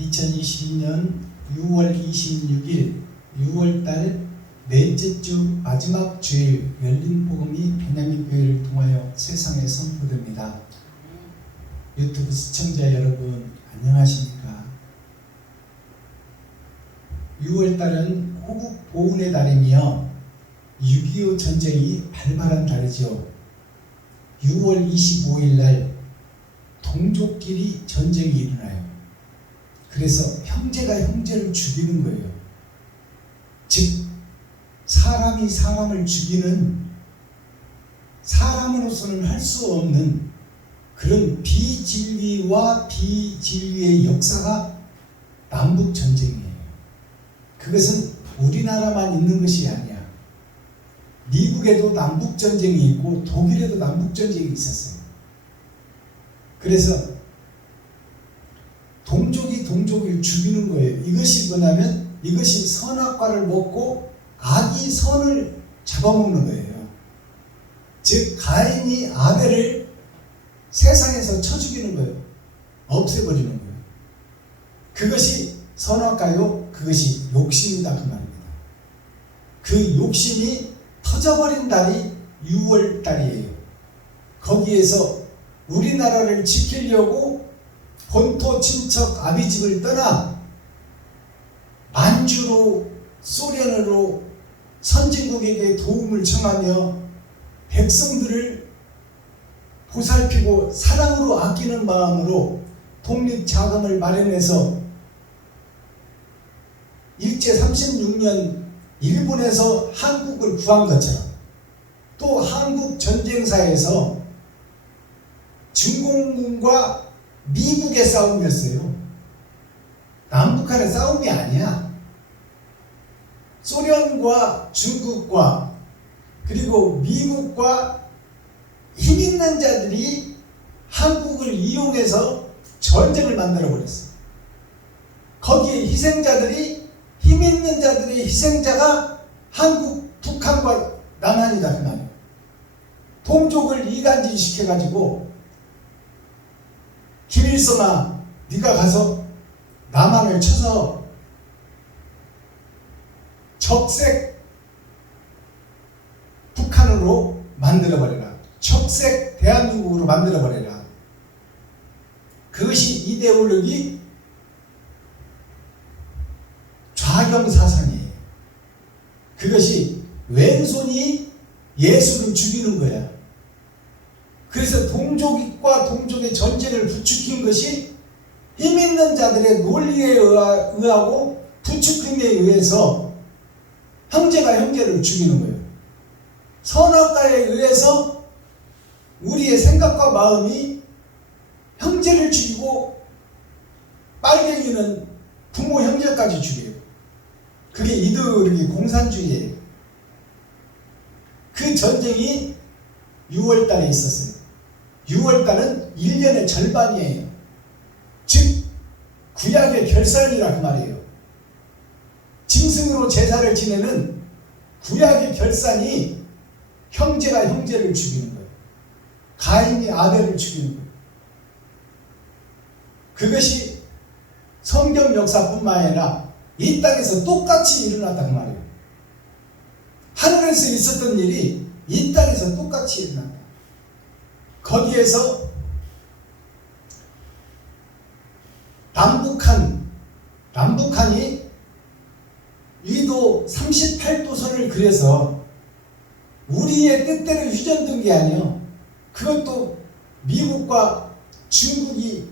2022년 6월 26일 6월달 넷째 주 마지막 주일 열린 복음이 베냐민교회를 통하여 세상에 선포됩니다. 유튜브 시청자 여러분 안녕하십니까? 6월달은 호국 보훈의 달이며 6.25 전쟁이 발발한 달이죠. 6월 25일 날 동족끼리 전쟁이 일어나요. 그래서 형제가 형제를 죽이는 거예요. 즉 사람이 사람을 죽이는, 사람으로서는 할 수 없는 그런 비진리와 비진리의 역사가 남북전쟁이에요. 그것은 우리나라만 있는 것이 아니야. 미국에도 남북전쟁이 있고 독일에도 남북전쟁이 있었어요. 그래서 동족이 동족을 죽이는 거예요. 이것이 뭐냐면 이것이 선악과를 먹고 악이 선을 잡아먹는 거예요. 즉 가인이 아벨을 세상에서 쳐 죽이는 거예요. 없애버리는 거예요. 그것이 선악과요, 그것이 욕심이다 그 말입니다. 그 욕심이 터져버린 달이 6월 달이에요. 거기에서 우리나라를 지키려고 본토 친척 아비집을 떠나 만주로 소련으로 선진국에게 도움을 청하며 백성들을 보살피고 사랑으로 아끼는 마음으로 독립자금을 마련해서 일제 36년 일본에서 한국을 구한 것처럼 또 한국 전쟁사에서 중공군과 미국의 싸움이었어요. 남북한의 싸움이 아니야. 소련과 중국과 그리고 미국과 힘있는 자들이 한국을 이용해서 전쟁을 만들어버렸어요. 거기에 희생자들이, 힘있는 자들의 희생자가 한국, 북한과 남한이다 그 말이에요. 동족을 이간질 시켜가지고 김일성아 네가 가서 남한을 쳐서 적색 북한으로 만들어버려라. 적색 대한민국으로 만들어버려라. 그것이 이데올로기 좌경사상이에요. 그것이 왼손이 예수를 죽이는 거야. 그래서 동족과 동족의 전쟁을 부추긴 것이 힘있는 자들의 논리에 의하고 부추김에 의해서 형제가 형제를 죽이는 거예요. 선악과에 의해서 우리의 생각과 마음이 형제를 죽이고 빨갱이는 부모 형제까지 죽여요. 그게 이데올로기 공산주의예요. 그 전쟁이 6월달에 있었어요. 6월달은 1년의 절반이에요. 즉 구약의 결산이라 그 말이에요. 짐승으로 제사를 지내는 구약의 결산이 형제가 형제를 죽이는 거예요. 가인이 아벨을 죽이는 거예요. 그것이 성경 역사뿐만 아니라 이 땅에서 똑같이 일어났다 그 말이에요. 하늘에서 있었던 일이 이 땅에서 똑같이 일어난다. 거기에서 남북한이 위도 38도선을 그려서 우리의 뜻대로 휴전된 게 아니에요. 그것도 미국과 중국이,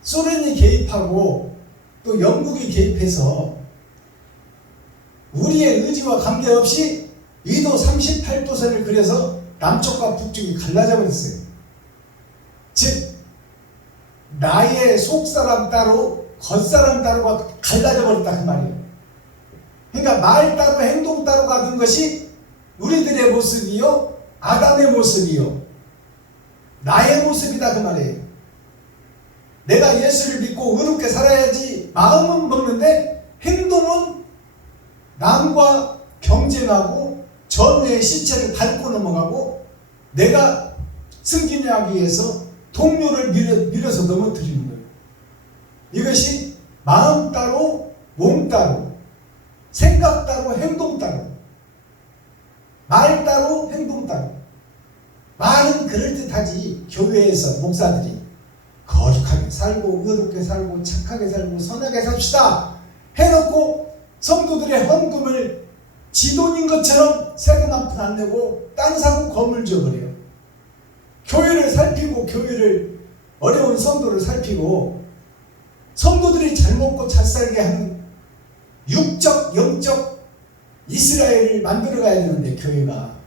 소련이 개입하고 또 영국이 개입해서 우리의 의지와 관계없이 위도 38도선을 그려서 남쪽과 북쪽이 갈라져 버렸어요. 즉 나의 속사람 따로 겉사람 따로가 갈라져 버렸다 그 말이에요. 그러니까 말 따로 행동 따로가 된 것이 우리들의 모습이요, 아담의 모습이요, 나의 모습이다 그 말이에요. 내가 예수를 믿고 의롭게 살아야지 마음은 먹는데 행동은 남과 경쟁하고 전우의 시체를 밟고 넘어가고 내가 승진하기 위해서 동료를 밀어서 넘어뜨리는 거예요. 이것이 마음 따로 몸 따로, 생각 따로 행동 따로, 말 따로 행동 따로. 말은 그럴듯하지. 교회에서 목사들이 거룩하게 살고 의롭게 살고 착하게 살고 선하게 삽시다 해놓고 성도들의 헌금을 지돈인 것처럼 세금 한 푼 안 내고 땅 사고 건물 줘버려요. 교회를 살피고 교회를 어려운 성도를 살피고 성도들이 잘 먹고 잘 살게 하는 육적 영적 이스라엘을 만들어가야 되는데 교회가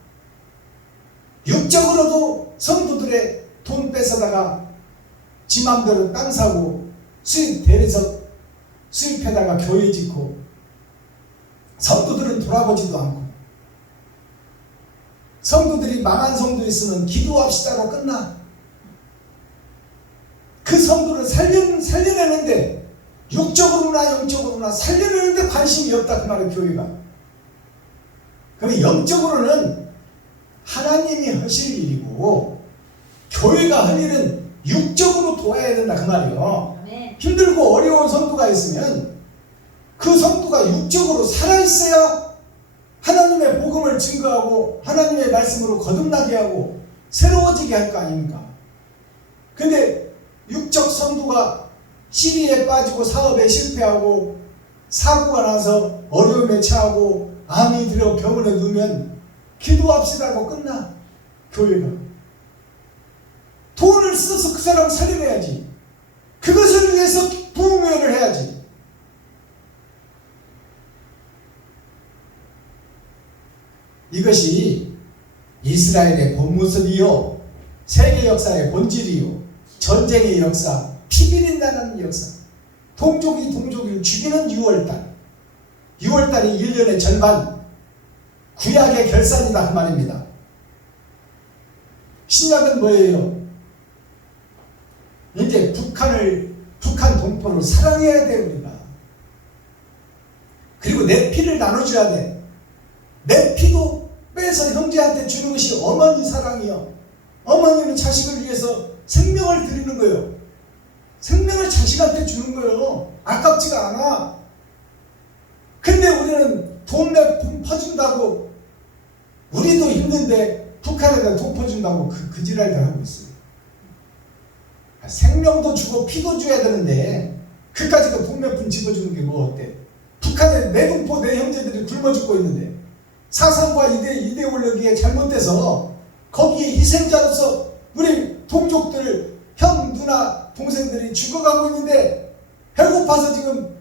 육적으로도 성도들의 돈 뺏어다가 지 맘대로 땅 사고 수입 대리석 수입해다가 교회 짓고 성도들은 돌아보지도 않고 성도들이 망한 성도 있으면 기도합시다로 끝나. 그 성도를 살려내는데 육적으로나 영적으로나 살려내는데 관심이 없다 그 말이에요. 교회가. 그럼 영적으로는 하나님이 하실 일이고 교회가 할 일은 육적으로 도와야 된다 그 말이에요. 네. 힘들고 어려운 성도가 있으면 그 성도가 육적으로 살아있어야 하나님의 복음을 증거하고 하나님의 말씀으로 거듭나게 하고 새로워지게 할 거 아닙니까? 근데 육적 성도가 시리에 빠지고 사업에 실패하고 사고가 나서 어려움에 처하고 암이 들어 병원에 누우면 기도합시다고 끝나. 교회가 돈을 써서 그 사람 살려내야지. 그것을 위해서 부흥회를 해야지. 이것이 이스라엘의 본 모습이요, 세계 역사의 본질이요, 전쟁의 역사, 피비린내나는 역사, 동족이 동족을 죽이는 6월달. 6월달이 1년의 절반, 구약의 결산이다 그 말입니다. 신약은 뭐예요? 이제 북한 동포를 사랑해야 돼 우리가. 그리고 내 피를 나눠줘야 돼. 내 피도 빼서 형제한테 주는 것이 어머니 사랑이요. 어머니는 자식을 위해서 생명을 드리는 거예요. 생명을 자식한테 주는 거예요. 아깝지가 않아. 근데 우리는 돈 몇 푼 퍼준다고, 우리도 힘든데 북한에다 돈 퍼준다고 그 지랄들 하고 있어요. 생명도 주고 피도 줘야 되는데 그까지도 돈 몇 푼 집어주는 게 뭐 어때? 북한에 내 동포 내 형제들이 굶어 죽고 있는데 사상과 이데올로기에 잘못돼서 거기에 희생자로서 우리 동족들 형 누나 동생들이 죽어가고 있는데 배고파서 지금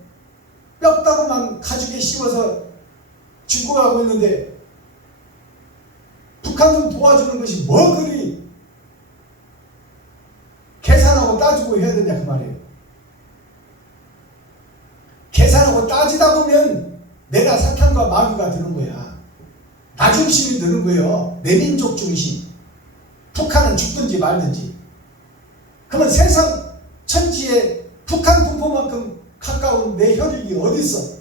뼈다구만 가죽에 씌워서 죽어가고 있는데 북한 좀 도와주는 것이 뭐 그리 계산하고 따지고 해야 되냐 그 말이에요. 계산하고 따지다 보면 내가 사탄과 마귀가 드는 거야. 나 중심이 드는 거예요. 내 민족 중심. 북한은 죽든지 말든지. 그러면 세상 천지에 북한 동포만큼 가까운 내 혈육이 어디 있어?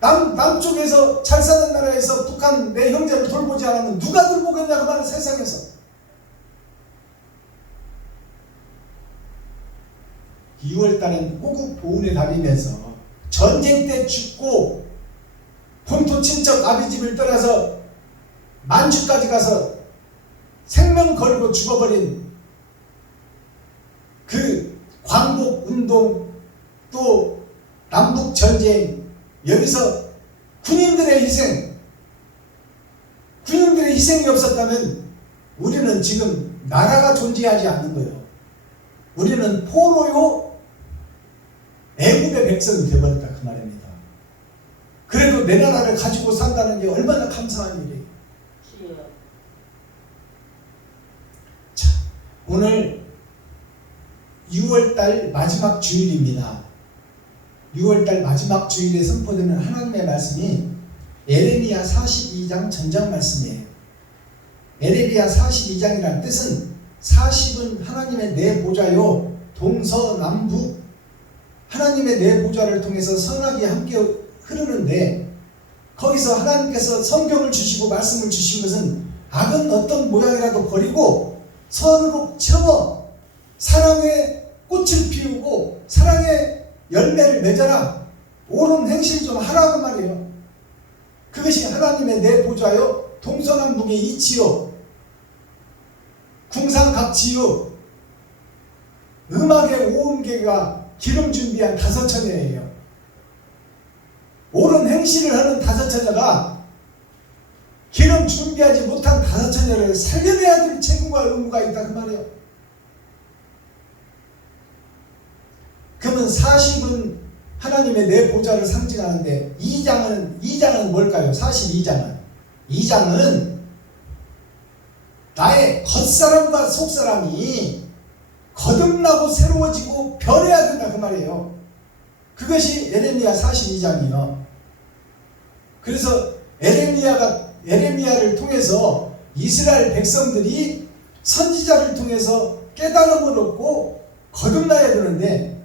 남쪽에서 잘 사는 나라에서 북한 내 형제를 돌보지 않으면 누가 돌보겠냐 그 말은 세상에서. 2월달은 호국 보훈에 다니면서 전쟁 때 죽고 본토 친척 아비집을 떠나서 만주까지 가서 생명 걸고 죽어버린 그 광복운동 또 남북전쟁, 여기서 군인들의 희생이 없었다면 우리는 지금 나라가 존재하지 않는 거예요. 우리는 포로요 애국의 백성이 되어버렸다 그 말입니다. 그래도 내 나라를 가지고 산다는 게 얼마나 감사한 일이에요. 자, 오늘 6월달 마지막 주일입니다. 6월달 마지막 주일에 선포되는 하나님의 말씀이 에레미야 42장 전장 말씀이에요. 에레미야 42장이라는 뜻은 40은 하나님의 네 보좌요 동서남북 하나님의 네 보좌를 통해서 선악이 함께 흐르는데 거기서 하나님께서 성경을 주시고 말씀을 주신 것은 악은 어떤 모양이라도 버리고 선으로 채워 사랑의 꽃을 피우고 사랑의 열매를 맺어라. 옳은 행실 좀 하라고 말이에요. 그것이 하나님의 내 보좌요 동서남북의 이치요 궁상각지요 음악의 오음계가 기름 준비한 다섯 처녀예요. 옳은 행실을 하는 다섯 처녀가 기름 준비하지 못한 다섯 처녀를 살려내야 될 책임과 의무가 있다 그 말이에요. 그러면 40은 하나님의 내 보좌를 상징하는데 2장은 뭘까요? 42장은 2장은 나의 겉사람과 속사람이 거듭나고 새로워지고 변해야 된다 그 말이에요. 그것이 에레미야 42장이요. 그래서 에레미야를 통해서 이스라엘 백성들이 선지자를 통해서 깨달음을 얻고 거듭나야 되는데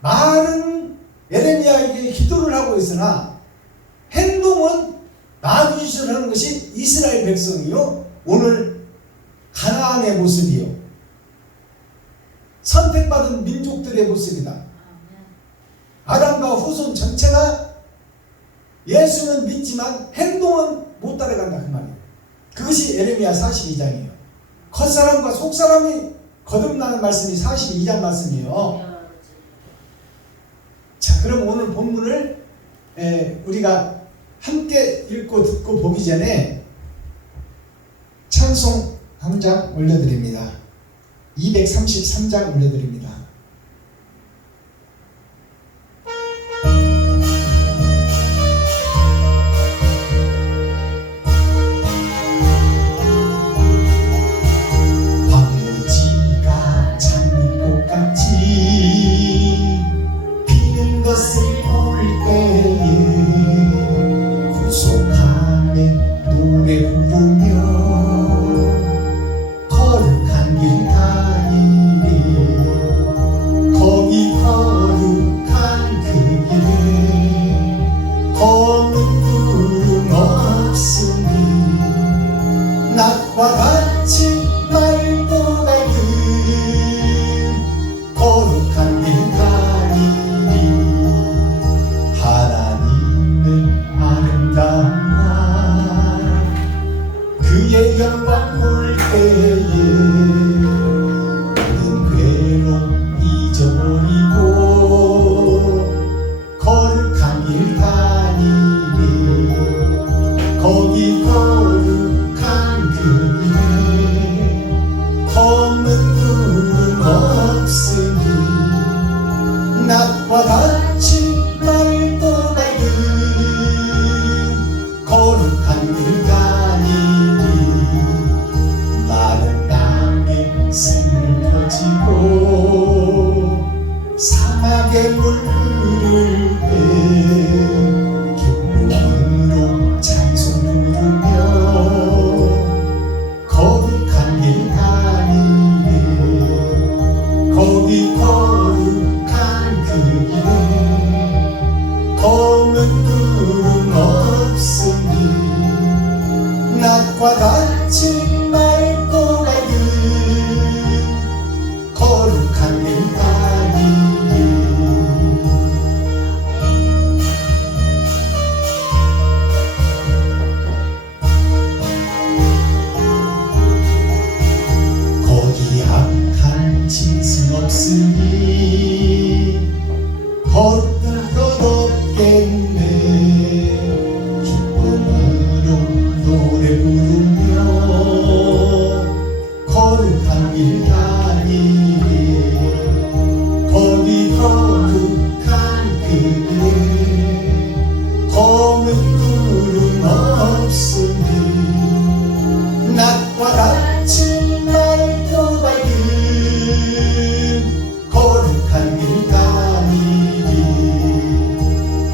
말은 에레미야에게 기도를 하고 있으나 행동은 마귀짓을 하는 것이 이스라엘 백성이요 오늘 가나안의 모습이요 선택받은 민족들의 모습이다. 아담과 후손 전체가 예수는 믿지만 행동은 못 따라간다 그 말이에요. 그것이 에레미야 42장이에요. 겉사람과 속사람이 거듭나는 말씀이 42장 말씀이에요. 자, 그럼 오늘 본문을 우리가 함께 읽고 듣고 보기 전에 찬송 한 장 올려드립니다. 233장 올려드립니다. 황무지가 장미꽃같이 피는 것을 볼 때에 구속함에 노래 부르며 거룩한 길 다니리. 거기 거룩한 그 길에 검은 구름 없으니 낮과 같이 맑고 밝은 거룩한 길 다니리. 하나님의 아름다운 날 그의 영광 볼 때에 모든 괴로움 잊어버리고 거룩한 길 다니리. 거기 거룩한 그 길에 검은 구름 없으니 낮과 같이 맑고 밝은 거룩한 길 다니리. 마른 땅에 샘물 터지고 사막에 물 흐를 때 기쁨으로 찬송 부르며 거룩한 길 다니리. 거기 거룩한 그 길에 검은 구름 없으니 낮과 같이 맑고 밝은 거룩한 길 다니리. 거기 악한 짐승 없으니 거룩한 것 없겠네. 기쁨으로 노래 부르며 거룩한 길 다니리. 거기 거룩한 그 길에 검은 구름 없으니 낮과 같이 맑고 밝은 거룩한 길 다니리.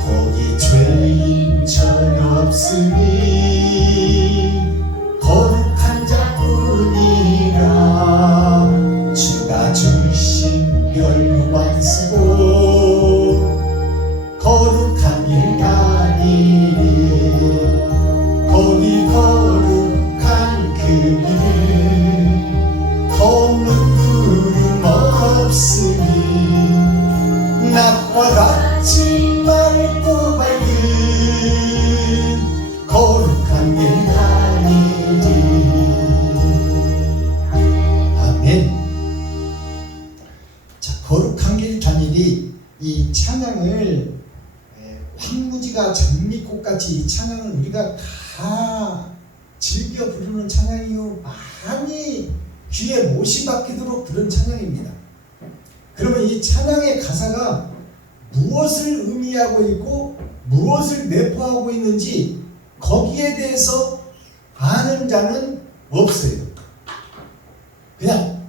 거기 죄인 전혀 없으니 거룩한 자뿐이라. 주가 주신 멸류관 쓰고 거룩한 길 다니리. 거기 거룩한 그 길에 검은 구름 없으니 거룩한 길 다니리 이 찬양을 황무지가 장미꽃같이 이 찬양을 우리가 다 즐겨 부르는 찬양이요 많이 귀에 못이 박히도록 들은 찬양입니다. 그러면 이 찬양의 가사가 무엇을 의미하고 있고 무엇을 내포하고 있는지 거기에 대해서 아는 자는 없어요. 그냥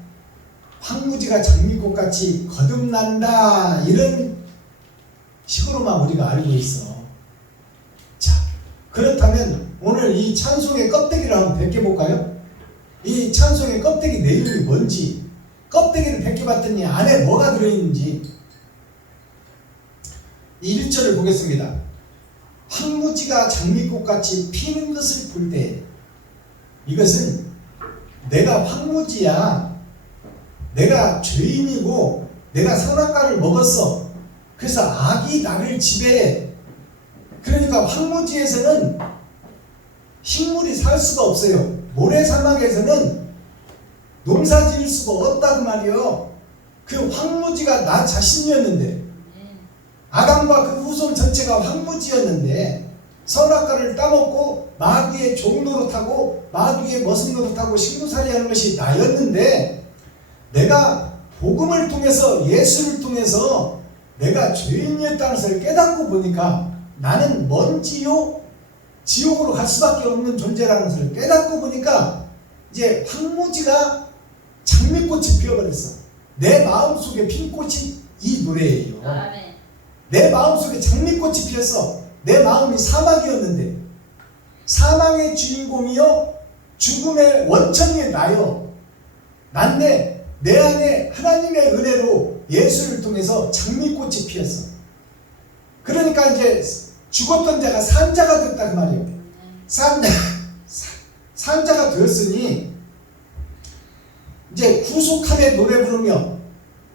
황무지가 장미꽃같이 거듭난다 이런 식으로만 우리가 알고 있어. 자, 그렇다면 오늘 이 찬송의 껍데기를 한번 벗겨볼까요? 이 찬송의 껍데기 내용이 뭔지, 껍데기를 벗겨봤더니 안에 뭐가 들어있는지. 이 1절을 보겠습니다. 황무지가 장미꽃같이 피는 것을 볼 때, 이것은 내가 황무지야, 내가 죄인이고 내가 선악과를 먹었어, 그래서 악이 나를 지배해. 그러니까 황무지에서는 식물이 살 수가 없어요. 모래사막에서는 농사 지을 수가 없다고 말이요. 그 황무지가 나 자신이었는데, 아담과 그 후손 전체가 황무지였는데 선악과를 따먹고 마귀의 종 노릇하고 마귀의 머슴 노릇하고 식물살이하는 것이 나였는데, 내가 복음을 통해서 예수를 통해서 내가 죄인이었다는 것을 깨닫고 보니까 나는 먼지요 지옥으로 갈 수밖에 없는 존재라는 것을 깨닫고 보니까 이제 황무지가 장미꽃이 피어버렸어. 내 마음속에 핀 꽃이 이 노래예요. 아멘. 내 마음속에 장미꽃이 피었어. 내 마음이 사막이었는데 사망의 주인공이요 죽음의 원천이 나요. 난데 내 안에 하나님의 은혜로 예수를 통해서 장미꽃이 피었어. 그러니까 이제 죽었던 자가 산자가 됐다 그 말이에요. 산자가 되었으니 이제 구속함의 노래 부르며,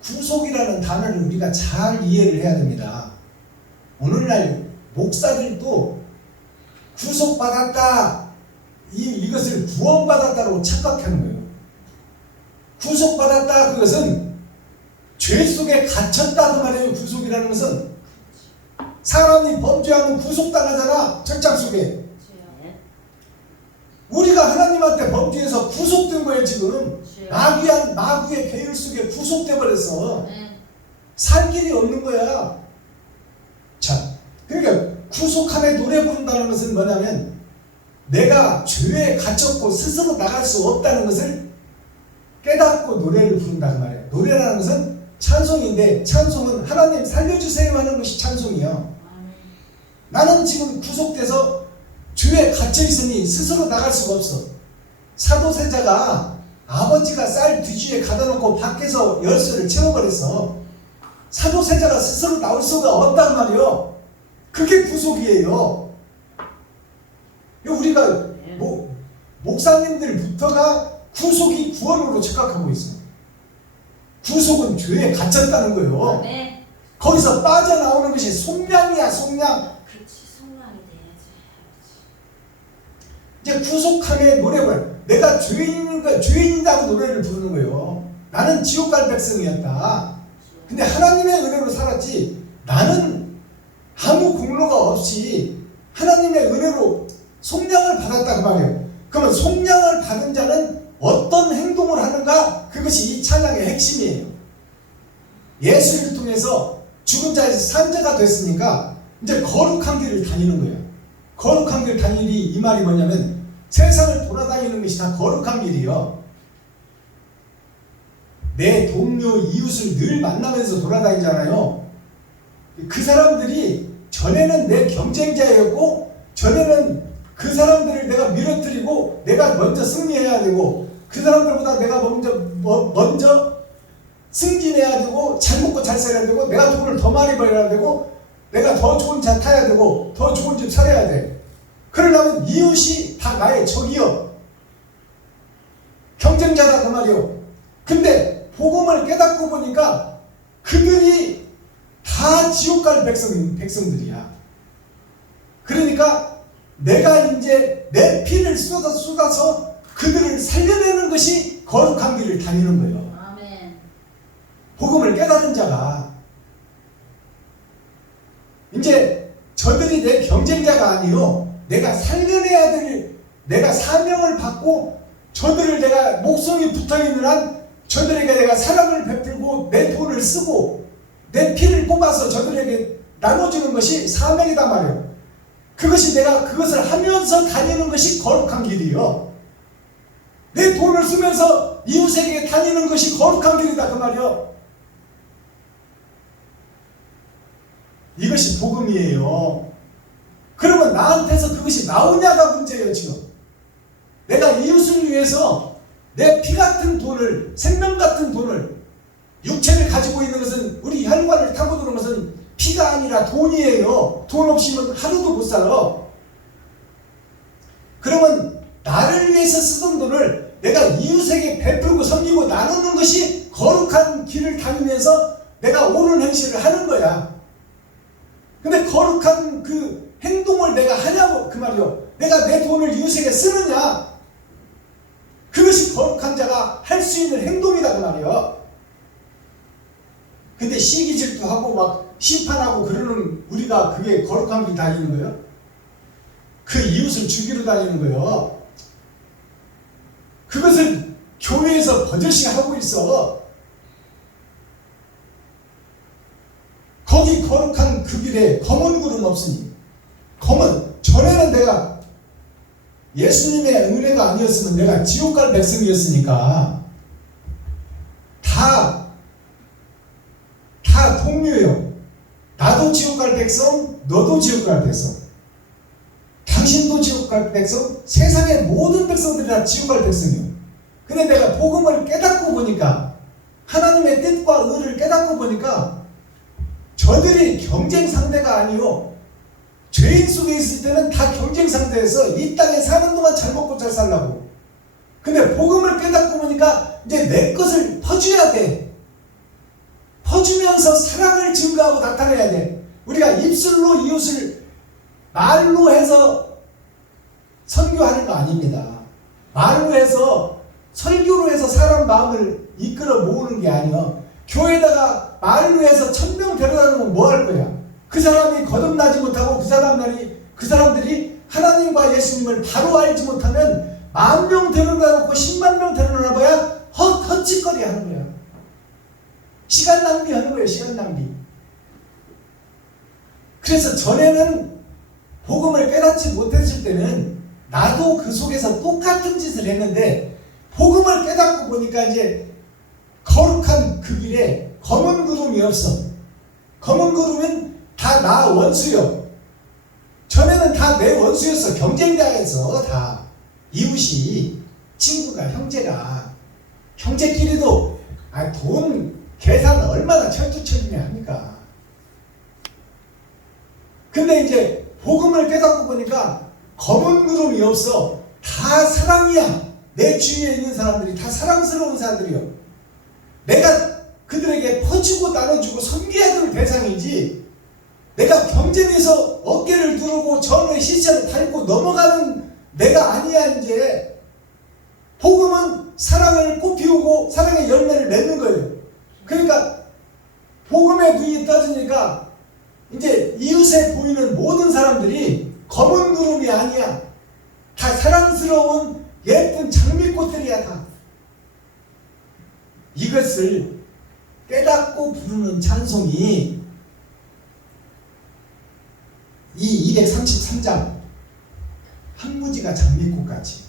구속이라는 단어를 우리가 잘 이해를 해야 됩니다. 오늘날 목사들도 구속받았다, 이것을 구원받았다고 착각하는 거예요. 구속받았다, 그것은 죄 속에 갇혔다 그 말이에요. 구속이라는 것은 사람이 범죄하면 구속당하잖아. 철장 속에. 우리가 하나님한테 범죄해서 구속된 거예요. 지금 마귀의 계율 속에 구속돼 버렸어. 살 길이 없는 거야. 자, 그러니까 구속함에 노래 부른다는 것은 뭐냐면 내가 죄에 갇혔고 스스로 나갈 수 없다는 것을 깨닫고 노래를 부른다 그 말이에요. 노래라는 것은 찬송인데, 찬송은 하나님 살려주세요 하는 것이 찬송이에요. 나는 지금 구속돼서 죄에 갇혀있으니 스스로 나갈 수가 없어. 사도세자가 아버지가 쌀 뒤주에 가둬놓고 밖에서 열쇠를 채워버렸어. 사도세자가 스스로 나올 수가 없단 말이에요. 그게 구속이에요. 우리가 목사님들부터가 구속이 구원으로 착각하고 있어. 구속은 죄에 갇혔다는 거예요. 네. 거기서 빠져나오는 것이 속량이야, 속량. 그렇지, 성량이 돼야지. 이제 구속함의 노래를, 내가 죄인이라고 노래를 부르는 거예요. 나는 지옥 갈 백성이었다. 근데 하나님의 은혜로 살았지, 나는 아무 공로가 없이 하나님의 은혜로 속량을 받았다 그 말이에요. 그러면 속량을 받은 자는 어떤 행동을 하는가? 그것이 이 찬양의 핵심이에요. 예수를 통해서 죽은 자에서 산자가 됐으니까 이제 거룩한 길을 다니는 거예요. 거룩한 길을 다니니 이 말이 뭐냐면 세상을 돌아다니는 것이 다 거룩한 길이에요. 내 동료 이웃을 늘 만나면서 돌아다니잖아요. 그 사람들이 전에는 내 경쟁자였고, 전에는 그 사람들을 내가 밀어뜨리고 내가 먼저 승리해야 되고, 그 사람들보다 내가 먼저 승진해야 되고, 잘 먹고 잘 살아야 되고, 내가 돈을 더 많이 벌어야 되고, 내가 더 좋은 차 타야 되고, 더 좋은 집 살아야 돼. 그러려면 이웃이 다 나의 적이요, 경쟁자다 그 말이요. 근데 복음을 깨닫고 보니까 그들이 다 지옥 갈 백성들이야. 그러니까 내가 이제 내 피를 쏟아서 그들을 살려내는 것이 거룩한 길을 다니는 거예요. 아멘. 복음을 깨달은 자가 이제 저들이 내 경쟁자가 아니요, 내가 살려내야 될, 내가 사명을 받고 저들을 내가 목숨이 붙어있는 한 저들에게 내가 사랑을 베풀고 내 돈을 쓰고 내 피를 뽑아서 저들에게 나눠주는 것이 사명이다 말이에요. 그것이 내가 그것을 하면서 다니는 것이 거룩한 길이요. 내 돈을 쓰면서 이웃에게 다니는 것이 거룩한 길이다 그 말이요. 이것이 복음이에요. 그러면 나한테서 그것이 나오냐가 문제예요. 지금 내가 이웃을 위해서 내 피 같은 돈을, 생명 같은 돈을, 육체를 가지고 있는 것은, 우리 혈관을 타고 드는 것은 피가 아니라 돈이에요. 돈 없이는 하루도 못 살아. 그러면 나를 위해서 쓰던 돈을 내가 이웃에게 베풀고 섬기고 나누는 것이 거룩한 길을 다니면서 내가 옳은 행실을 하는 거야. 근데 거룩한 그 행동을 내가 하냐고 그 말이요. 내가 내 돈을 이웃에게 쓰느냐, 그것이 거룩한 자가 할 수 있는 행동이다 그 말이요. 근데 시기질투하고 막 심판하고 그러는 우리가 그게 거룩한 길 다니는 거예요? 그 이웃을 죽이러 다니는 거예요. 그것을 교회에서 버젓이 하고 있어. 거기 거룩한 그 길에 검은 구름 없으니, 검은, 전에는 내가 예수님의 은혜가 아니었으면 내가 지옥 갈 백성이었으니까 다 동료요. 나도 지옥 갈 백성, 너도 지옥 갈 백성, 당신도 지옥 갈 백성, 세상의 모든 백성들이 다 지옥 갈 백성이요. 근데 내가 복음을 깨닫고 보니까, 하나님의 뜻과 의를 깨닫고 보니까 저들이 경쟁 상대가 아니요, 죄인 속에 있을 때는 다 경쟁 상대에서 이 땅에 사는 동안 잘 먹고 잘 살라고. 근데 복음을 깨닫고 보니까 이제 내 것을 퍼줘야 돼. 퍼주면서 사랑을 증거하고 나타내야 돼. 우리가 입술로 이웃을 말로 해서 선교하는 거 아닙니다. 말로 해서, 설교로 해서 사람 마음을 이끌어 모으는 게 아니야. 교회에다가 말로 해서 1000명 데려다 놓으면 뭐 할 거야? 그 사람이 거듭나지 못하고 그 사람들이 하나님과 예수님을 바로 알지 못하면 10,000명 데려다 놓고 10만 명 데려다 놔봐야 헛짓거리 하는 거야. 시간 낭비하는 거예요. 시간 낭비. 그래서 전에는 복음을 깨닫지 못했을 때는 나도 그 속에서 똑같은 짓을 했는데, 복음을 깨닫고 보니까 이제 거룩한 그 길에 검은 구름이 없어. 검은 구름은 다 나 원수요. 전에는 다 내 원수였어. 경쟁자에서 다 이웃이, 친구가, 형제가, 형제끼리도 돈 계산 얼마나 철두철미해 합니까? 근데 이제 복음을 깨닫고 보니까 검은 구름이 없어. 다 사랑이야. 내 주위에 있는 사람들이 다 사랑스러운 사람들이요. 내가 그들에게 퍼주고 나눠주고 섬겨야 될 대상이지, 내가 경쟁에서 어깨를 두르고 전의 시체를 달고 넘어가는 내가 아니야. 이제 복음은 사랑을 꽃피우고 사랑의 열매를 맺는 거예요. 그러니까 복음의 눈이 떠지니까 이제 이웃에 보이는 모든 사람들이 검은 구름이 아니야. 다 사랑스러운 예쁜 장미꽃들이야. 다. 이것을 깨닫고 부르는 찬송이 이 233장 한무지가 장미꽃같이,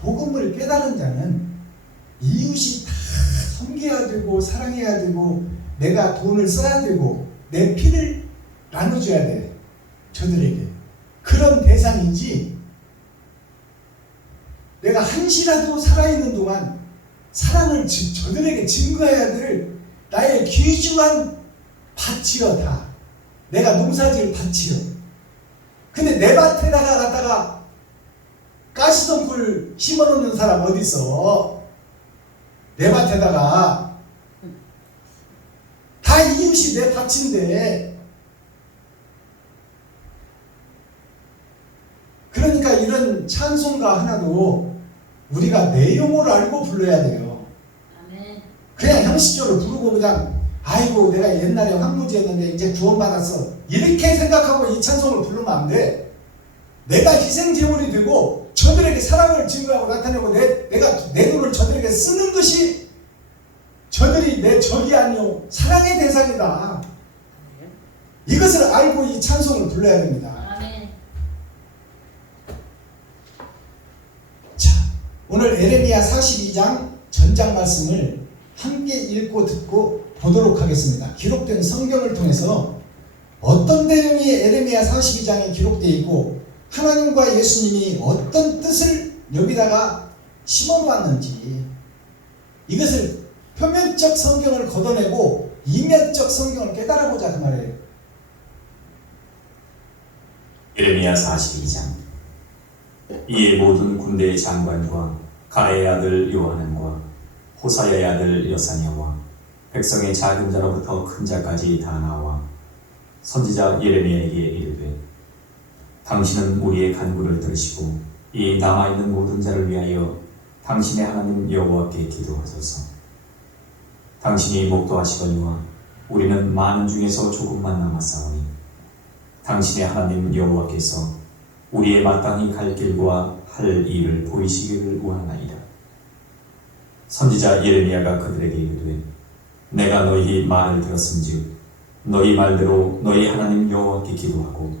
복음을 깨달은 자는 이웃이 다 섬겨야 되고 사랑해야 되고 내가 돈을 써야 되고 내 피를 나눠줘야 돼. 저들에게. 그런 대상이지, 내가 한시라도 살아있는 동안 사랑을 저들에게 증거해야 될 나의 귀중한 밭이여. 다 내가 농사지을 밭이여. 근데 내 밭에다가 갖다가 가시덤불 심어놓는 사람 어디 있어? 내 밭에다가. 다 이웃이 내 밭인데. 그러니까 이런 찬송가 하나도 우리가 내용을 알고 불러야 돼요. 그냥 형식적으로 부르고 그냥 아이고 내가 옛날에 황무지였는데 이제 구원받았어 이렇게 생각하고 이 찬송을 부르면 안 돼. 내가 희생제물이 되고 저들에게 사랑을 증거하고 나타내고 내가 내 돈을 저들에게 쓰는 것이 저들이 내 적이 아니요 사랑의 대상이다. 이것을 알고 이 찬송을 불러야 됩니다. 자, 오늘 에레미야 42장 전장 말씀을 함께 읽고 듣고 보도록 하겠습니다. 기록된 성경을 통해서 어떤 내용이 에레미야 42장에 기록되어 있고 하나님과 예수님이 어떤 뜻을 여기다가 심어놓았는지 이것을 표면적 성경을 걷어내고 이면적 성경을 깨달아보자 그 말이에요. 에레미야 42장. 이에 모든 군대의 장관과 가레의 아들 요하난과 호사야의 아들 여사냐와 백성의 작은 자로부터 큰 자까지 다 나와 선지자 예레미야에게 이르되 당신은 우리의 간구를 들으시고 이 남아있는 모든 자를 위하여 당신의 하나님 여호와께 기도하소서. 당신이 목도하시거니와 우리는 많은 중에서 조금만 남았사오니 당신의 하나님 여호와께서 우리의 마땅히 갈 길과 할 일을 보이시기를 원하나이다. 선지자 예레미야가 그들에게 이르되 내가 너희 말을 들었은즉 너희 말대로 너희 하나님 여호와께 기도하고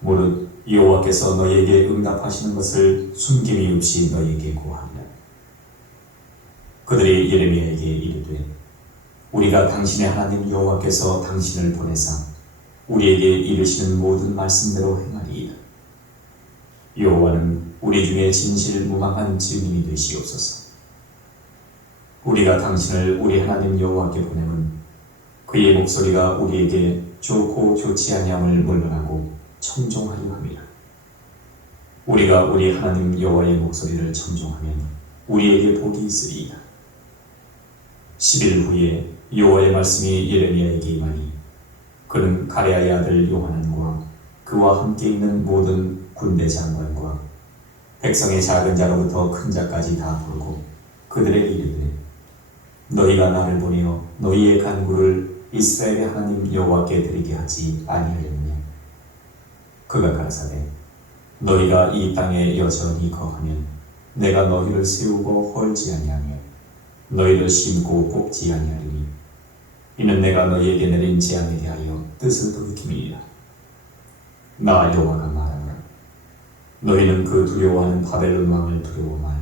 무릇 여호와께서 너희에게 응답하시는 것을 숨김이 없이 너희에게 구하리라. 그들이 예레미야에게 이르되 우리가 당신의 하나님 여호와께서 당신을 보내사 우리에게 이르시는 모든 말씀대로 행하리이다. 여호와는 우리 중에 진실무망한 증인이 되시옵소서. 우리가 당신을 우리 하나님 여호와께 보내면 그의 목소리가 우리에게 좋고 좋지 아니함을 물러나고 청종하려 함이라. 우리가 우리 하나님 여호와의 목소리를 청종하면 우리에게 복이 있으리이다. 10일 후에 여호와의 말씀이 예레미야에게 임하니 그는 가레아의 아들 요하난과 그와 함께 있는 모든 군대 장관과 백성의 작은 자로부터 큰 자까지 다 부르고 그들에게 이르되 너희가 나를 보내어 너희의 간구를 이스라엘의 하나님 여호와께 드리게 하지 아니하려느냐. 그가 가라사대 너희가 이 땅에 여전히 거하면 내가 너희를 세우고 헐지 아니하며 너희를 심고 뽑지 아니하리니 이는 내가 너희에게 내린 재앙에 대하여 뜻을 돌이킴이니라. 나 여호와가 말하노라. 너희는 그 두려워하는 바벨론 왕을 두려워 말하라.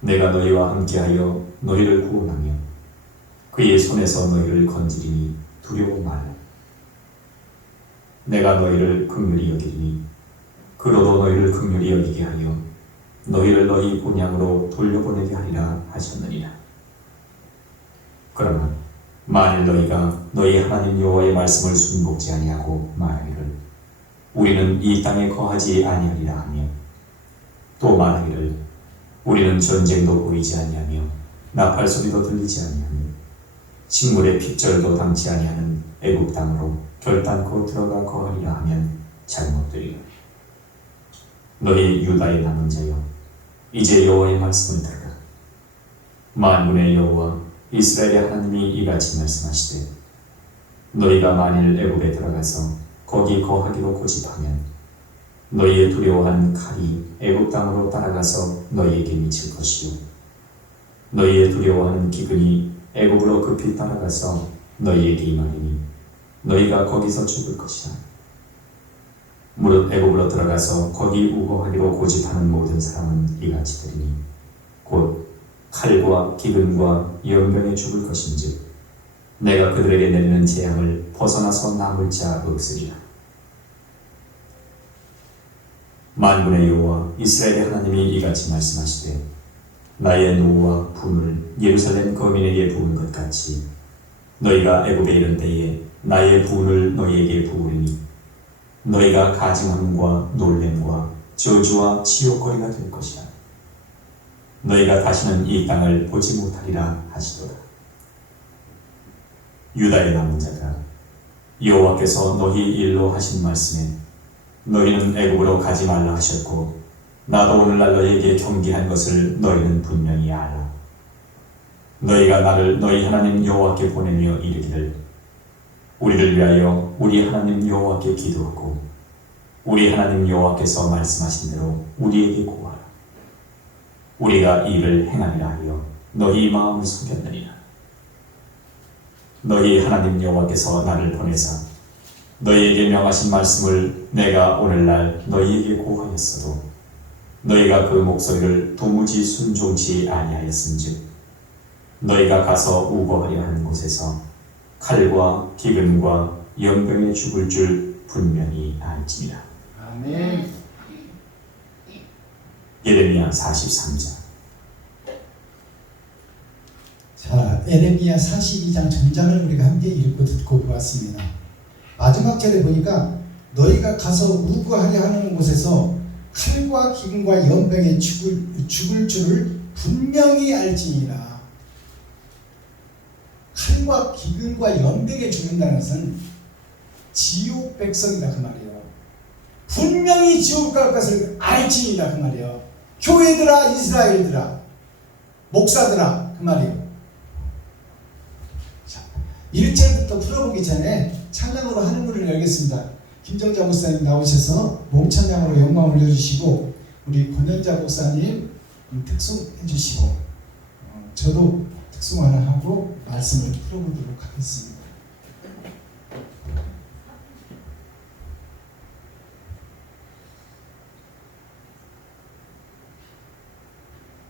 내가 너희와 함께하여 너희를 구원하며 그의 손에서 너희를 건지리니 두려워 말라. 내가 너희를 긍휼히 여기리니 그로도 너희를 긍휼히 여기게 하여 너희를 너희 본향으로 돌려보내게 하리라 하셨느니라. 그러나 만일 너희가 너희 하나님 여호와의 말씀을 순복지 아니하고 말하기를 우리는 이 땅에 거하지 아니하리라 하며 또 말하기를 우리는 전쟁도 보이지 아니하며 나팔 소리도 들리지 아니하며 식물의 핍절도 당치 아니하는 애굽 땅으로 결단코 들어가 거하리라 하면 잘못되리라. 너희 유다의 남은 자여 이제 여호와의 말씀을 들으라. 만군의 여호와 이스라엘의 하나님이 이같이 말씀하시되 너희가 만일 애굽에 들어가서 거기 거하기로 고집하면 너희의 두려워한 칼이 애굽 땅으로 따라가서 너희에게 미칠 것이요 너희의 두려워하는 기근이 애굽으로 급히 따라가서 너희에게 임하리니 너희가 거기서 죽을 것이라. 무릇 애굽으로 들어가서 거기 우거하기로 고집하는 모든 사람은 이같이 되리니 곧 칼과 기근과 연병에 죽을 것인즉 내가 그들에게 내리는 재앙을 벗어나서 남을 자 없으리라. 만군의 여호와 이스라엘의 하나님이 이같이 말씀하시되 나의 노와 분을 예루살렘 거민에게 부은 것 같이 너희가 애굽에 이른 때에 나의 분을 너희에게 부으리니 너희가 가증함과 놀램과 저주와 치욕거리가 될 것이라. 너희가 다시는 이 땅을 보지 못하리라 하시도다. 유다의 남은 자들아 여호와께서 너희 일로 하신 말씀에 너희는 애굽으로 가지 말라 하셨고 나도 오늘날 너희에게 경계한 것을 너희는 분명히 알아. 너희가 나를 너희 하나님 여호와께 보내며 이르기를 우리를 위하여 우리 하나님 여호와께 기도하고 우리 하나님 여호와께서 말씀하신 대로 우리에게 구하라. 우리가 이 일을 행하리라 하여 너희 마음을 속였느니라. 너희 하나님 여호와께서 나를 보내사 너희에게 명하신 말씀을 내가 오늘날 너희에게 고하였어도 너희가 그 목소리를 도무지 순종치 아니하였은즉 너희가 가서 우거하려 하는 곳에서 칼과 기근과 연병에 죽을 줄 분명히 알지니라. 아멘. 예레미야 43장. 자, 에레미야 42장 전장을 우리가 함께 읽고 듣고 보았습니다. 마지막 절에 보니까 너희가 가서 우거하려 하는 곳에서 칼과 기근과 연병에 죽을 줄을 분명히 알지니라. 칼과 기근과 연병에 죽는다는 것은 지옥 백성이다 그 말이에요. 분명히 지옥 갈 것을 알지니라 그 말이에요. 교회들아, 이스라엘들아, 목사들아 그 말이에요. 자, 1절부터 풀어보기 전에 찬양으로 하는 문을 열겠습니다. 김정자 목사님 나오셔서 몸찬양으로 영광 올려주시고 우리 권현자 목사님 특송해 주시고 저도 특송 하나 하고 말씀을 풀어보도록 하겠습니다.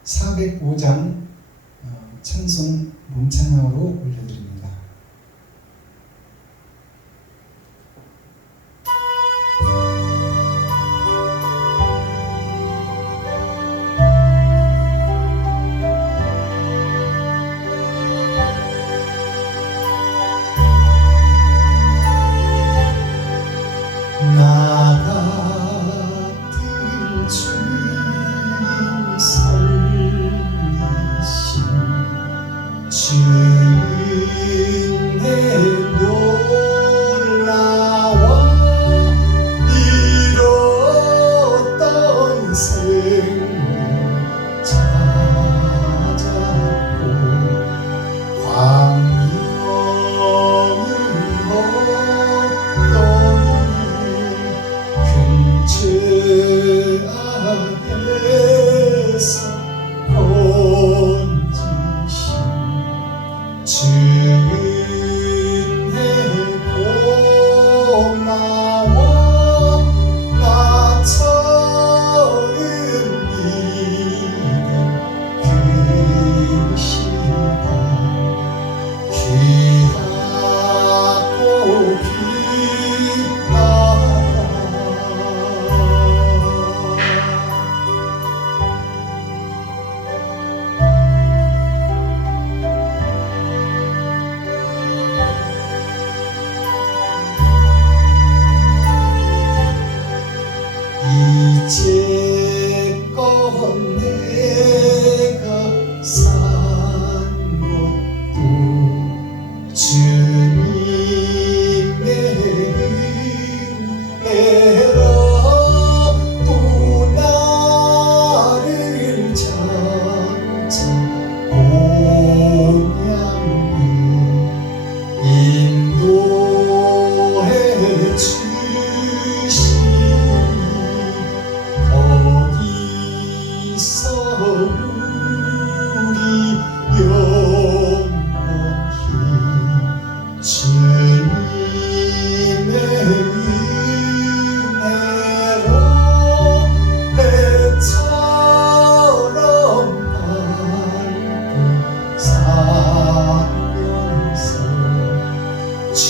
(405장) 찬송 몸찬양으로 올려드립니다. 나 같은 주님 살리신 주의 놀라워 잃었던 생명 찾았고 광명을 근처 앞에서 건지신 주의 고마워 나처럼 믿는 그 시간 귀하고 귀하다. 이제껏 내가 산 것도 주님의 은혜로 또 나를 장차 온양히 인도해 주시니 거기서 우리 영원히 주님의 은혜로 배처럼 밝게 살면서 주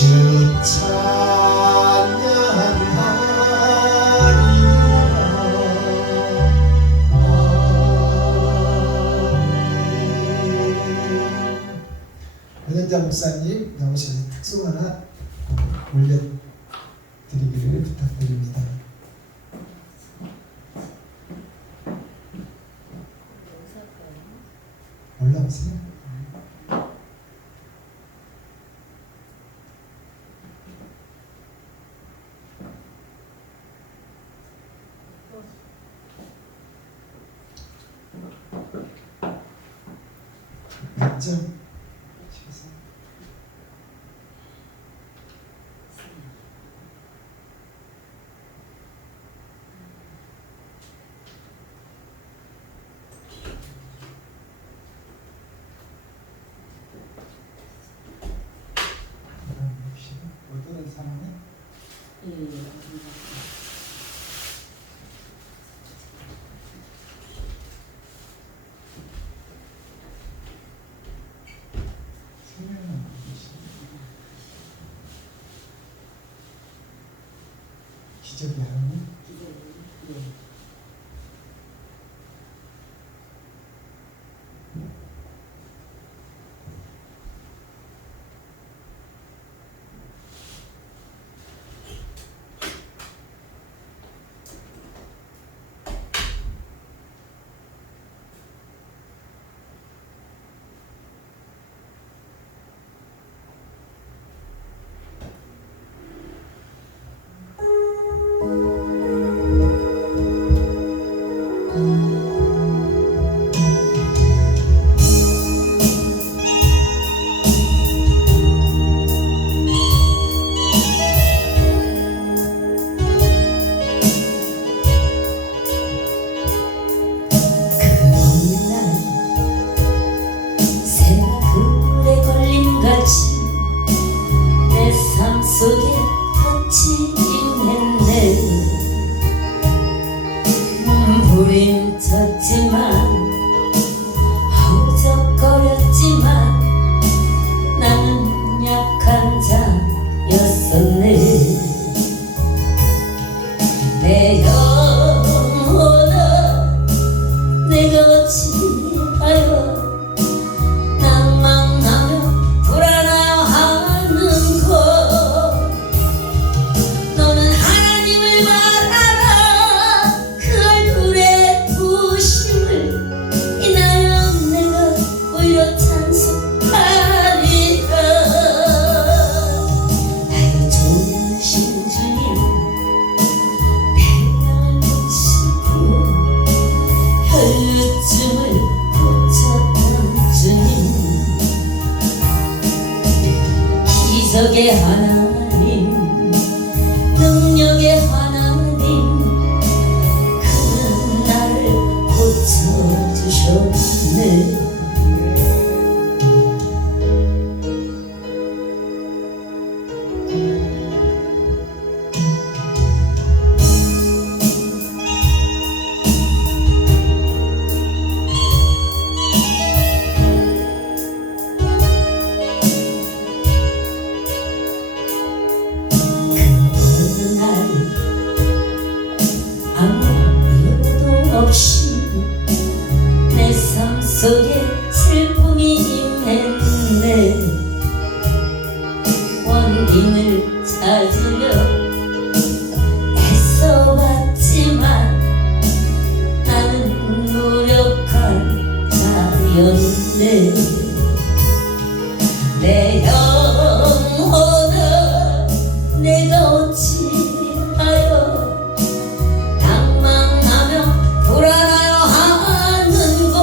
권현자 목사님 나오셔서 특송 하나 올려드리기를 부탁드립니다. 올라오세요. 몇 점? 기적이 하나님. 기적의 하나님, 능력의 하나님, 그는 나를 고쳐주셨네. 내 삶 속에 슬픔이 임했네. 원인을 찾으려 애써봤지만 나는 노력한 자였네. 내 영혼아, 내가 어찌하여 불안하여 하는 것,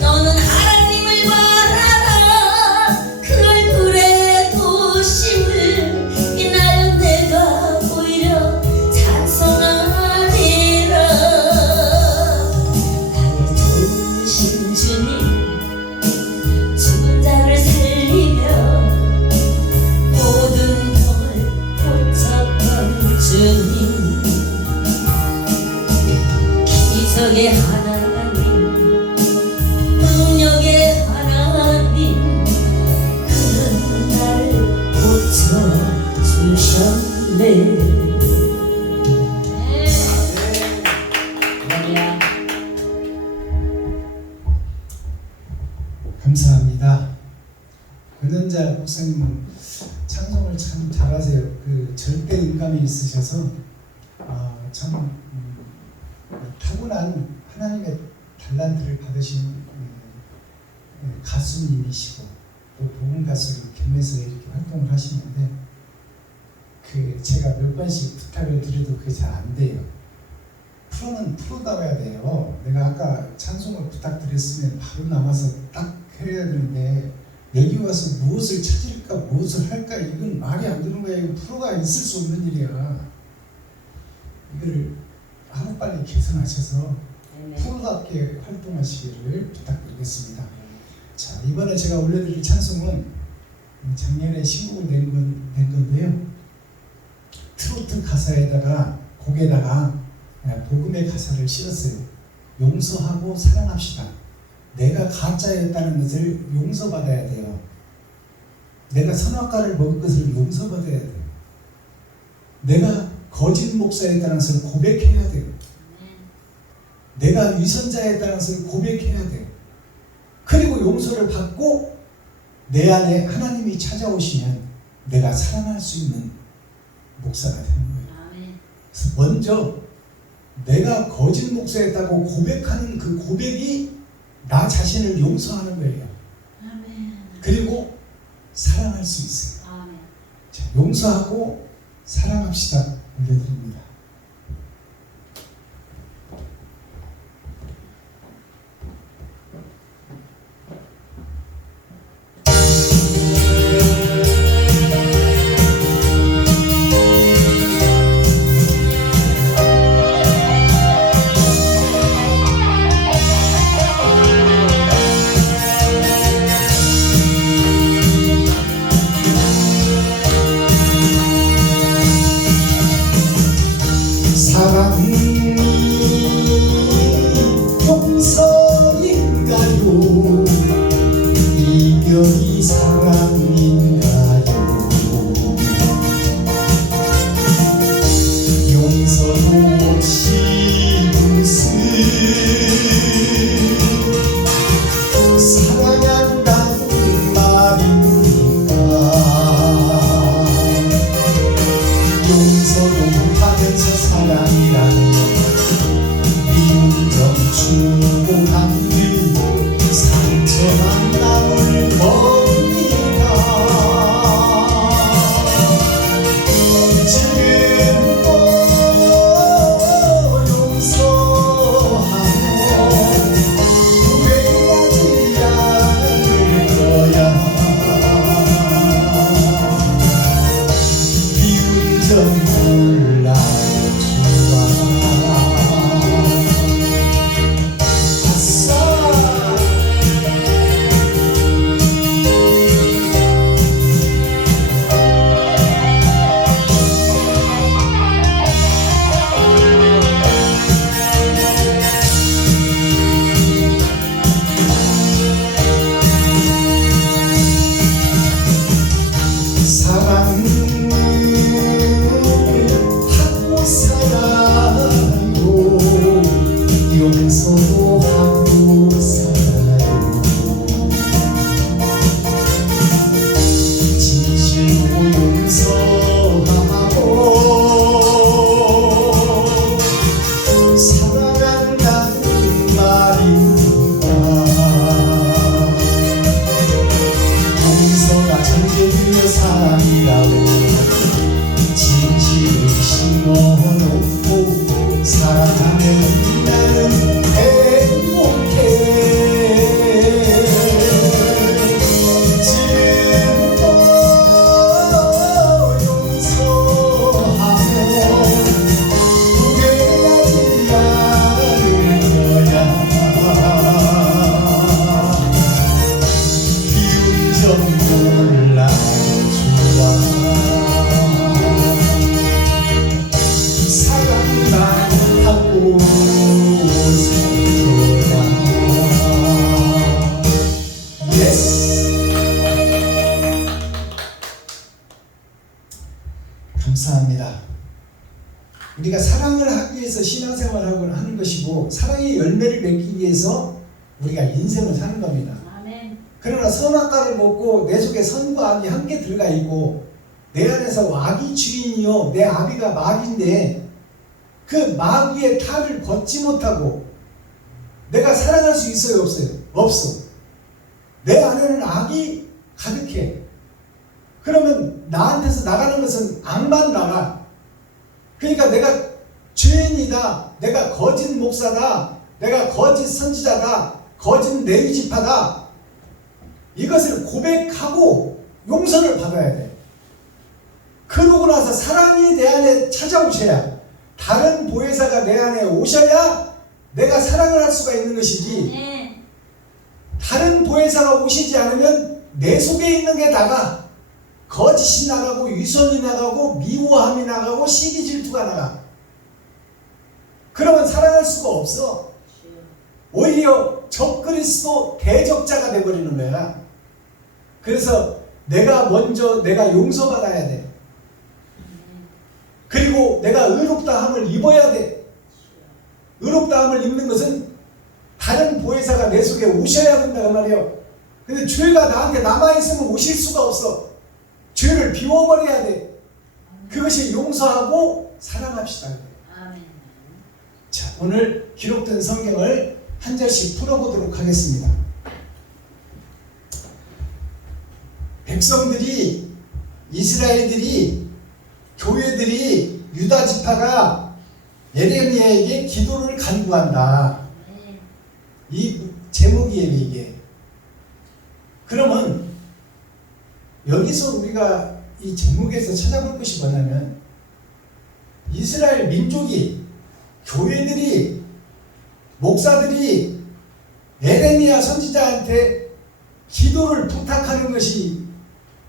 너는 하나님을 바라라. 그 얼굴에 도심을 인하여 내가 오히려 찬송하리라. 나를 도우신 주님, 죽은 자를 살리며 모든 병을 고쳤던 주님, 기적의 하나님, 능력의 하나님, 그는 나를 고쳐주셨네. 감사합니다. 권현자 목사님은 찬송을 참 잘하세요. 그 절대 음감이 있으셔서 참 타고난 하나님의 달란트를 받으신 가수님이시고 또 복음 가수로 겸해서 이렇게 활동을 하시는데, 그 제가 몇 번씩 부탁을 드려도 그게 잘 안 돼요. 프로는 프로다워야 돼요. 내가 아까 찬송을 부탁드렸으면 바로 나와서 딱 해야 되는데, 여기 와서 무엇을 찾을까 무엇을 할까, 이건 말이 안 되는 거야. 이거 프로가 있을 수 없는 일이야. 이걸 하루빨리 개선하셔서 프로답게 활동하시기를 부탁드리겠습니다. 자, 이번에 제가 올려드릴 찬송은 작년에 신곡을 낸 건데요. 트로트 가사에다가 곡에다가 복음의 가사를 실었어요. 용서하고 사랑합시다. 내가 가짜였다는 것을 용서받아야 돼요. 내가 선악과를 먹은 것을 용서받아야 돼요. 내가 거짓 목사였다는 것을 고백해야 돼요. 내가 위선자였다는 것을 고백해야 돼요. 그리고 용서를 받고 내 안에 하나님이 찾아오시면 내가 살아날 수 있는 목사가 되는 거예요. 그래서 먼저 내가 거짓 목사였다고 고백하는 그 고백이 나 자신을 용서하는 거예요. 그리고 사랑할 수 있어요. 자, 용서하고 사랑합시다. 올려드립니다. 사랑이 용서인가요? 이별이 사랑인가요? 용서도 없이 무슨 사랑한다는 말입니까? 용서도 못하면서 사랑이라니 미움 좀 주고 간뒤 상처만 남을 겁니다. 지금도 용서하며 후회하지 않을 거야. 미운 점 몰라 사랑하고 살아요. 용서도 하고 살아요. 진실로 용서하고 사랑한다는 말입니다. 용서가 전쟁의 사랑이라고 진실을 심어놓고 사랑하는 나는 행복해. 지금도 용서하며 후회하지 않을 거야. 비운 점 몰라 좋아. 사랑만 하고 살거라. 예스. 감사합니다. 우리가 사랑을 하기 위해서 신앙생활을 하는 것이고 사랑의 열매를 맺기 위해서 우리가 인생을 사는 겁니다. 그러나 선악과를 먹고 내 속에 선과 악이 함께 들어가 있고 내 안에서 악이 주인이요 내 아비가 마귀인데 그 마귀의 탈을 벗지 못하고 내가 살아갈 수 있어요? 없어요? 없어. 내 안에는 악이 가득해. 그러면 나한테서 나가는 것은 악만 나가. 그러니까 내가 죄인이다, 내가 거짓 목사다, 내가 거짓 선지자다, 거짓 레위지파다, 이것을 고백하고 용서를 받아야 돼. 그러고 나서 사랑이 내 안에 찾아오셔야, 다른 보혜사가 내 안에 오셔야 내가 사랑을 할 수가 있는 것이지, 다른 보혜사가 오시지 않으면 내 속에 있는 게 나가. 거짓이 나가고 위선이 나가고 미워함이 나가고 시기 질투가 나가. 그러면 살아갈 수가 없어. 오히려 적그리스도 대적자가 돼버리는 거야. 그래서 내가 먼저 내가 용서받아야 돼. 그리고 내가 의롭다함을 입어야 돼. 의롭다함을 입는 것은 다른 보혜사가 내 속에 오셔야 된다고 말이에요. 근데 죄가 나한테 남아있으면 오실 수가 없어. 죄를 비워버려야 돼. 그것이 용서하고 사랑합시다. 자, 오늘 기록된 성경을 한 절씩 풀어보도록 하겠습니다. 백성들이, 이스라엘들이, 교회들이, 유다 지파가 예레미야에게 기도를 간구한다. 이 제목이에요, 이게. 그러면 여기서 우리가 이 제목에서 찾아볼 것이 뭐냐면, 이스라엘 민족이, 교회들이, 목사들이 예레미야 선지자한테 기도를 부탁하는 것이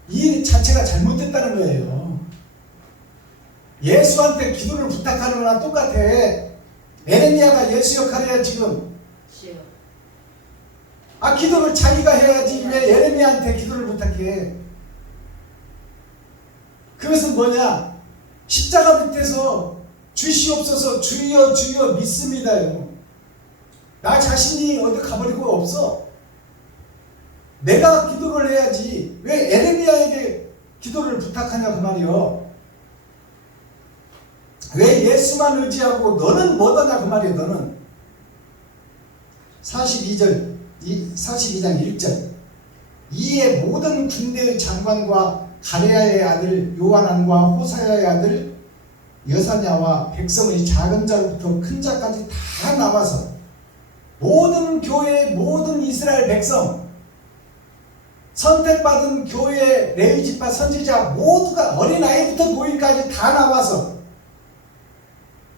이 자체가 잘못됐다는 거예요. 예수한테 기도를 부탁하는 거랑 똑같아. 예레미야가 예수 역할이야 지금. 기도를 자기가 해야지 왜 예레미야한테 기도를 부탁해. 그것은 뭐냐? 십자가 밑에서 주시옵소서 주여 주여 믿습니다요. 나 자신이 어디 가버리고 없어. 내가 기도를 해야지 왜 에레미야에게 기도를 부탁하냐 그 말이요. 왜 예수만 의지하고 너는 뭐더냐 그 말이에요. 너는 42장 1절 이에 모든 군대의 장관과 가레야의 아들 요하난과 호사야의 아들 여사냐와 백성의 작은 자로부터 큰 자까지 다 나와서 모든 교회 모든 이스라엘 백성 선택받은 교회 레위지파 선지자 모두가 어린아이부터 노인까지 다 나와서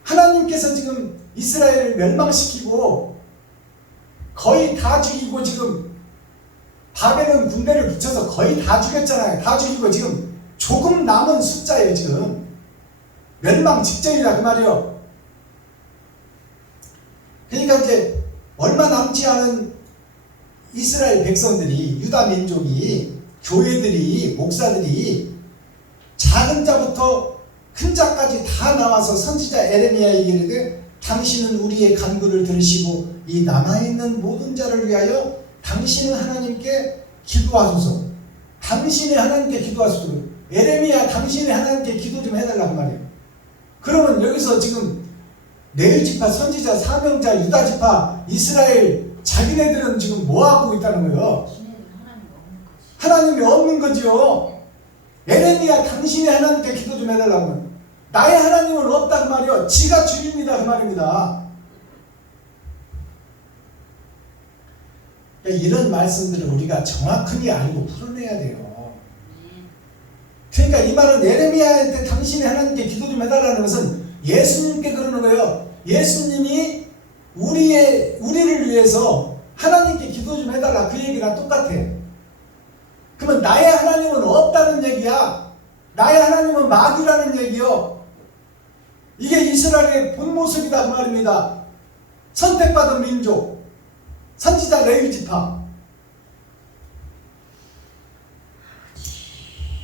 하나님께서 지금 이스라엘을 멸망시키고 거의 다 죽이고 지금 바벨론 군대를 붙여서 거의 다 죽였잖아요. 다 죽이고 지금 조금 남은 숫자예요. 지금 멸망 직전이다 그 말이요. 그러니까 이제 얼마 남지 않은 이스라엘 백성들이, 유다 민족이, 교회들이, 목사들이 작은 자부터 큰 자까지 다 나와서 선지자 에레미야에게 이르되 당신은 우리의 간구를 들으시고 이 남아있는 모든 자를 위하여 당신은 하나님께 기도하소서. 당신이 하나님께 기도하소서. 에레미야 당신이 하나님께 기도 좀 해달라고 말이에요. 그러면 여기서 지금 레위지파 선지자 사명자 유다지파 이스라엘 자기네들은 지금 뭐하고 있다는 거예요? 하나님이 없는 거지요. 에레미야 당신이 하나님께 기도 좀 해달라고. 나의 하나님은 없다 그 말이요. 지가 주입니다 그 말입니다. 그러니까 이런 말씀들을 우리가 정확하게 알고 풀어내야 돼요. 그러니까 이 말은 에레미야한테 당신이 하나님께 기도 좀 해달라는 것은 예수님께 그러는 거예요. 예수님이 우리를 위해서 하나님께 기도 좀 해달라 그 얘기랑 똑같아. 그러면 나의 하나님은 없다는 얘기야. 나의 하나님은 마귀라는 얘기요. 이게 이스라엘의 본 모습이다 그 말입니다. 선택받은 민족, 선지자 레위지파.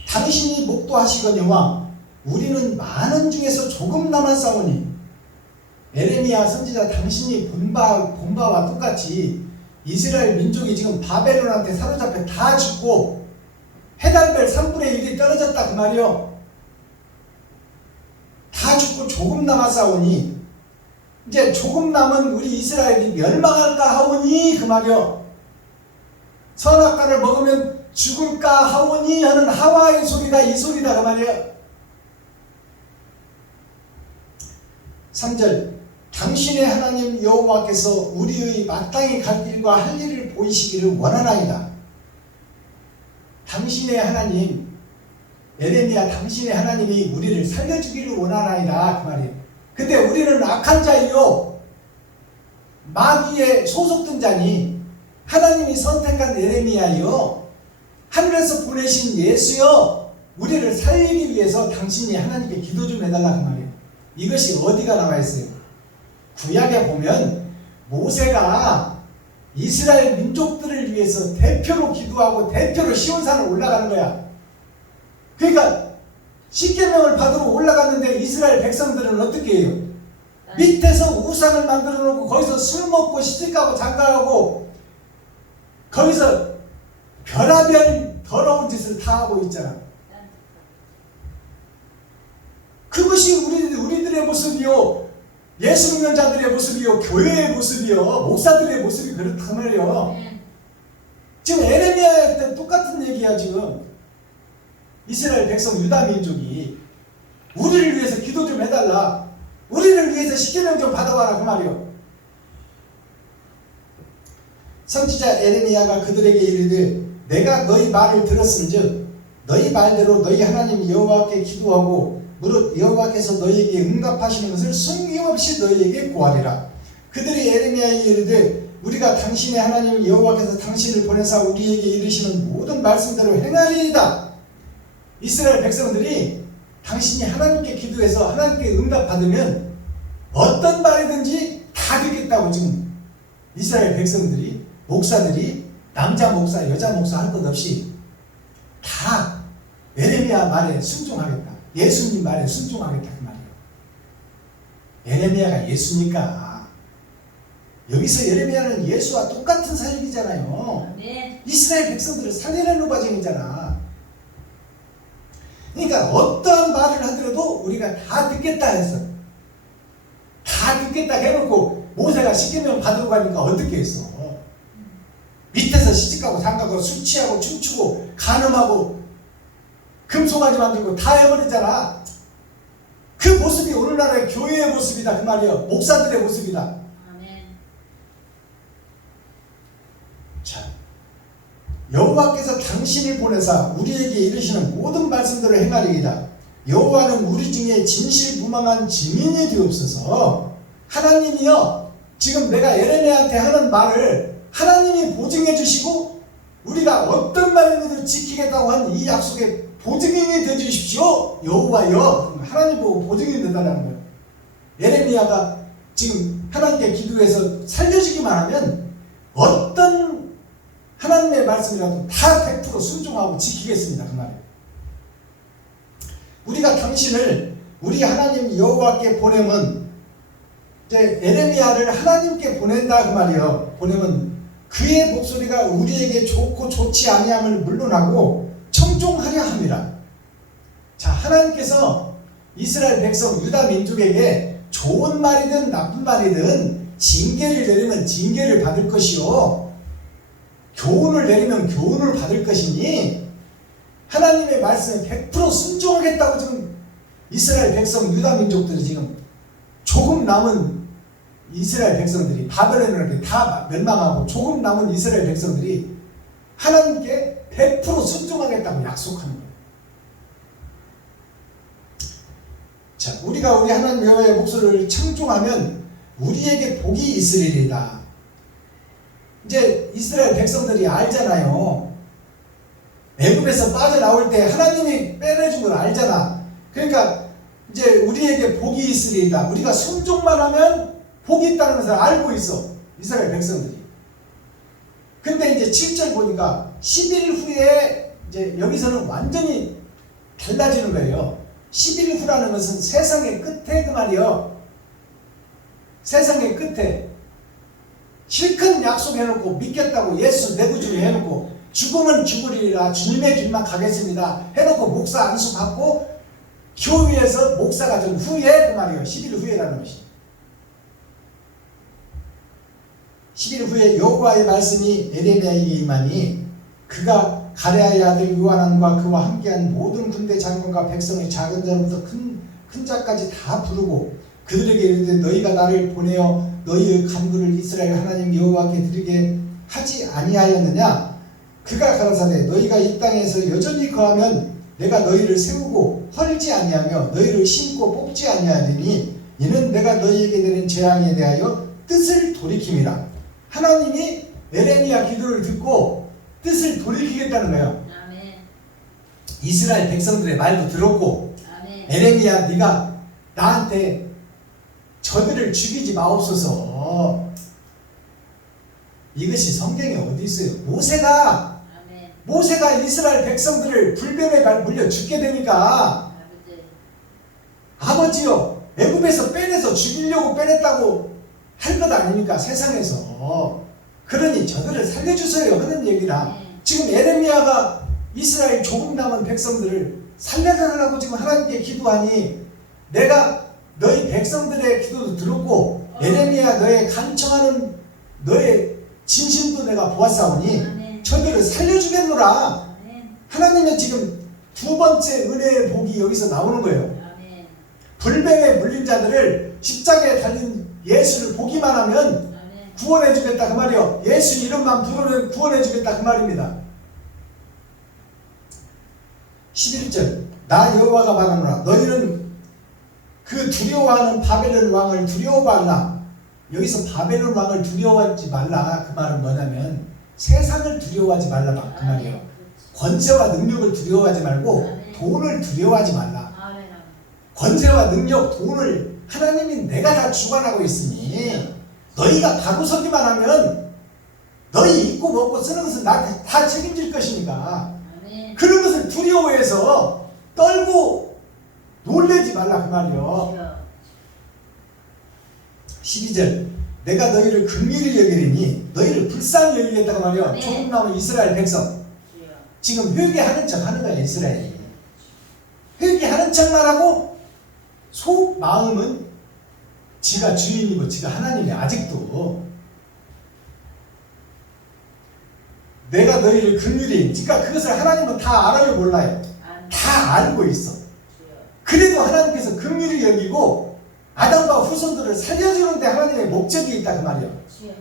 당신이 목도하시거니와 우리는 많은 중에서 조금 남았사오니. 에레미야 선지자 당신이 본바와 똑같이 이스라엘 민족이 지금 바벨론한테 사로잡혀 다 죽고 해달벨 3분의 1이 떨어졌다 그 말이요. 다 죽고 조금 남았사오니 이제 조금 남은 우리 이스라엘이 멸망할까 하오니 그 말이요. 선악과를 먹으면 죽을까 하오니 하는 하와의 소리가 이 소리다 그 말이에요. 3절 당신의 하나님 여호와께서 우리의 마땅히 갈 길과 할 일을 보이시기를 원하나이다. 당신의 하나님 에레미야 당신의 하나님이 우리를 살려주기를 원하나이다 그 말이에요. 근데 우리는 악한 자이요 마귀에 소속된 자니 하나님이 선택한 에레미야요 하늘에서 보내신 예수요 우리를 살리기 위해서 당신이 하나님께 기도 좀 해달라 그 말이에요. 이것이 어디가 나와 있어요? 구약에 보면 모세가 이스라엘 민족들을 위해서 대표로 기도하고 대표로 시온산을 올라가는 거야. 그러니까 십계명을 받으러 올라갔는데 이스라엘 백성들은 어떻게 해요? 밑에서 우상을 만들어 놓고 거기서 술 먹고 시집가고 장가가고 거기서 별의별 더러운 짓을 다 하고 있잖아. 그것이 우리들의 모습이요, 예수 믿는 자들의 모습이요, 교회의 모습이요, 목사들의 모습이 그렇단 말이에요. 지금 에레미야 때 똑같은 얘기야. 지금 이스라엘 백성 유다 민족이 우리를 위해서 기도 좀 해달라, 우리를 위해서 십계명 좀 받아와라 그 말이요. 선지자 에레미야가 그들에게 이르되 내가 너희 말을 들었은즉 너희 말대로 너희 하나님 여호와께 기도하고 무릇 여호와께서 너희에게 응답하시는 것을 숨김없이 너희에게 구하리라. 그들이 에레미야에게 이르되 우리가 당신의 하나님 여호와께서 당신을 보내사 우리에게 이르시는 모든 말씀대로 행하리이다. 이스라엘 백성들이 당신이 하나님께 기도해서 하나님께 응답받으면 어떤 말이든지 다 듣겠다고 지금 이스라엘 백성들이, 목사들이 남자 목사 여자 목사 할 것 없이 다 에레미야 말에 순종하겠다, 예수님 말에 순종하겠다 그 말이에요. 에레미야가 예수니까 여기서 에레미야는 예수와 똑같은 사역이잖아요. 이스라엘 백성들을 살려내는 과정이잖아. 그러니까 어떠한 말을 하더라도 우리가 다 듣겠다 해서 다 듣겠다 해놓고 모세가 십계명 받으러 가니까 어떻게 했어? 밑에서 시집가고 장가고 술 취하고 춤추고 간음하고 금송아지 만들고 다 해버리잖아. 그 모습이 오늘날의 교회의 모습이다 그 말이에요. 목사들의 모습이다. 자, 여호와께서 당신을 보내사 우리에게 이르시는 모든 말씀대로 행하리이다. 여호와는 우리 중에 진실무망한 증인이 되옵소서. 하나님이요, 지금 내가 에레미야한테 하는 말을 하나님이 보증해 주시고 우리가 어떤 말이든 지키겠다고 한 이 약속에 보증인이 되어 주십시오. 여호와여, 하나님 보고 보증이 되달라는 거예요. 에레미야가 지금 하나님께 기도해서 살려주기만 하면 어떤 하나님의 말씀이라도 다 100% 순종하고 지키겠습니다 그 말이에요. 우리가 당신을 우리 하나님 여호와께 보내면, 이제 에레미야를 하나님께 보낸다 그 말이에요. 보내면 그의 목소리가 우리에게 좋고 좋지 아니함을 물론하고 청종하려 함이라. 자, 하나님께서 이스라엘 백성 유다 민족에게 좋은 말이든 나쁜 말이든 징계를 내리면 징계를 받을 것이요, 교훈을 내리면 교훈을 받을 것이니 하나님의 말씀에 100% 순종하겠다고 지금 이스라엘 백성 유다 민족들이 지금 조금 남은 이스라엘 백성들이 바벨론에게 다 멸망하고 조금 남은 이스라엘 백성들이 하나님께 100% 순종하겠다고 약속하는 거예요. 자, 우리가 우리 하나님 여호와의 목소리를 청종하면 우리에게 복이 있으리이다. 이제 이스라엘 백성들이 알잖아요. 애굽에서 빠져나올 때 하나님이 빼내준 걸 알잖아. 그러니까 이제 우리에게 복이 있으리이다. 우리가 순종만 하면 복이 있다는 것을 알고 있어, 이스라엘 백성들이. 근데 이제 7절 보니까 10일 후에 이제 여기서는 완전히 달라지는 거예요. 10일 후라는 것은 세상의 끝에 그 말이요. 세상의 끝에 실컷 약속해놓고 믿겠다고 예수 내구주를 해놓고 죽으면 죽으리라 주님의 길만 가겠습니다 해놓고 목사 안수 받고 교회에서 목사가 된 후에 그 말이에요. 10일 후에라는 것이. 10일 후에 여호와의 말씀이 에레미야에게 임하니 그가 가레아의 아들 요하난과 그와 함께한 모든 군대 장관과 백성의 작은 자로부터 큰 자까지 다 부르고 그들에게 이르되 너희가 나를 보내어 너희의 간구를 이스라엘 하나님 여호와께 드리게 하지 아니하였느냐? 그가 가라사대 너희가 이 땅에서 여전히 거하면 내가 너희를 세우고 헐지 아니하며 너희를 심고 뽑지 아니하리니 이는 내가 너희에게 내린 재앙에 대하여 뜻을 돌이킴이라. 하나님이 에레미야 기도를 듣고 뜻을 돌이키겠다는 거예요. 이스라엘 백성들의 말도 들었고 아멘. 에레미야 네가 나한테 저들을 죽이지 마옵소서. 이것이 성경에 어디 있어요? 아멘. 모세가 이스라엘 백성들을 불뱀에 물려 죽게 되니까 아버지. 아버지요 애굽에서 빼내서 죽이려고 빼냈다고 할 것 아닙니까? 세상에서. 그러니 저들을 살려주세요 하는 얘기라. 네. 지금 에레미야가 이스라엘 조금 남은 백성들을 살려달라고 지금 하나님께 기도하니 내가 너희 백성들의 기도도 들었고 에레미야 너의 간청하는 너의 진심도 내가 보았사오니 아멘. 저들을 살려주겠노라. 아멘. 하나님의 지금 두 번째 은혜의 복이 여기서 나오는 거예요. 아멘. 불뱀에 물린 자들을 십자가에 달린 예수를 보기만 하면 아멘. 구원해 주겠다 그 말이요. 예수 이름만 부르면 구원해 주겠다 그 말입니다. 11절 나 여호와가 말하노라 너희는 그 두려워하는 바벨론 왕을 두려워 말라. 여기서 바벨론 왕을 두려워하지 말라 그 말은 뭐냐면 세상을 두려워하지 말라 그 말이에요. 권세와 능력을 두려워하지 말고 돈을 두려워하지 말라. 아멘. 권세와 능력, 돈을 하나님이 내가 다 주관하고 있으니 너희가 바로 서기만 하면 너희 입고 먹고 쓰는 것은 나한테 다 책임질 것이니까 아멘. 그런 것을 두려워해서 떨고 놀래지 말라 그 말이요. 주여. 12절 내가 너희를 긍휼히 여기리니 너희를 불쌍히 여기겠다고 말이요. 네. 조금 나오는 이스라엘 백성 주여. 지금 회개하는 척 하는 거야 이스라엘이. 회개하는 척만 하고 속 마음은 지가 주인이고 지가 하나님이 아직도 내가 너희를 긍휼히 그러니까 그것을 하나님은 다 알아요 몰라요? 아멘. 다 알고 있어. 주여. 그래도 하나님께서 긍휼히 여기고 아담과 후손들을 살려주는데 하나님의 목적이 있다 그 말이에요. 주여.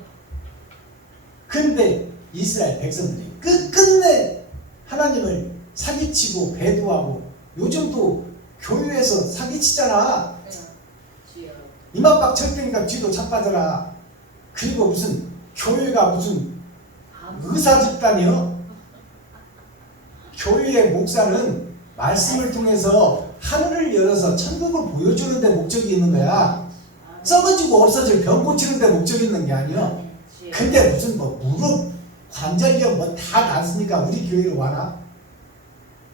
근데 이스라엘 백성들이 끝끝내 하나님을 사기치고 배도하고 요즘도 교회에서 사기치잖아. 주여. 이마박 칠 테니까 뒤도 자빠져라. 그리고 무슨 교회가 무슨 의사 집단이요? 교회의 목사는 말씀을 통해서 하늘을 열어서 천국을 보여주는 데 목적이 있는 거야. 썩어지고 없어질 병 고치는 데 목적이 있는 게 아니야. 근데 무슨 뭐 무릎 관절염 뭐 다 낫습니까? 우리 교회로 와라.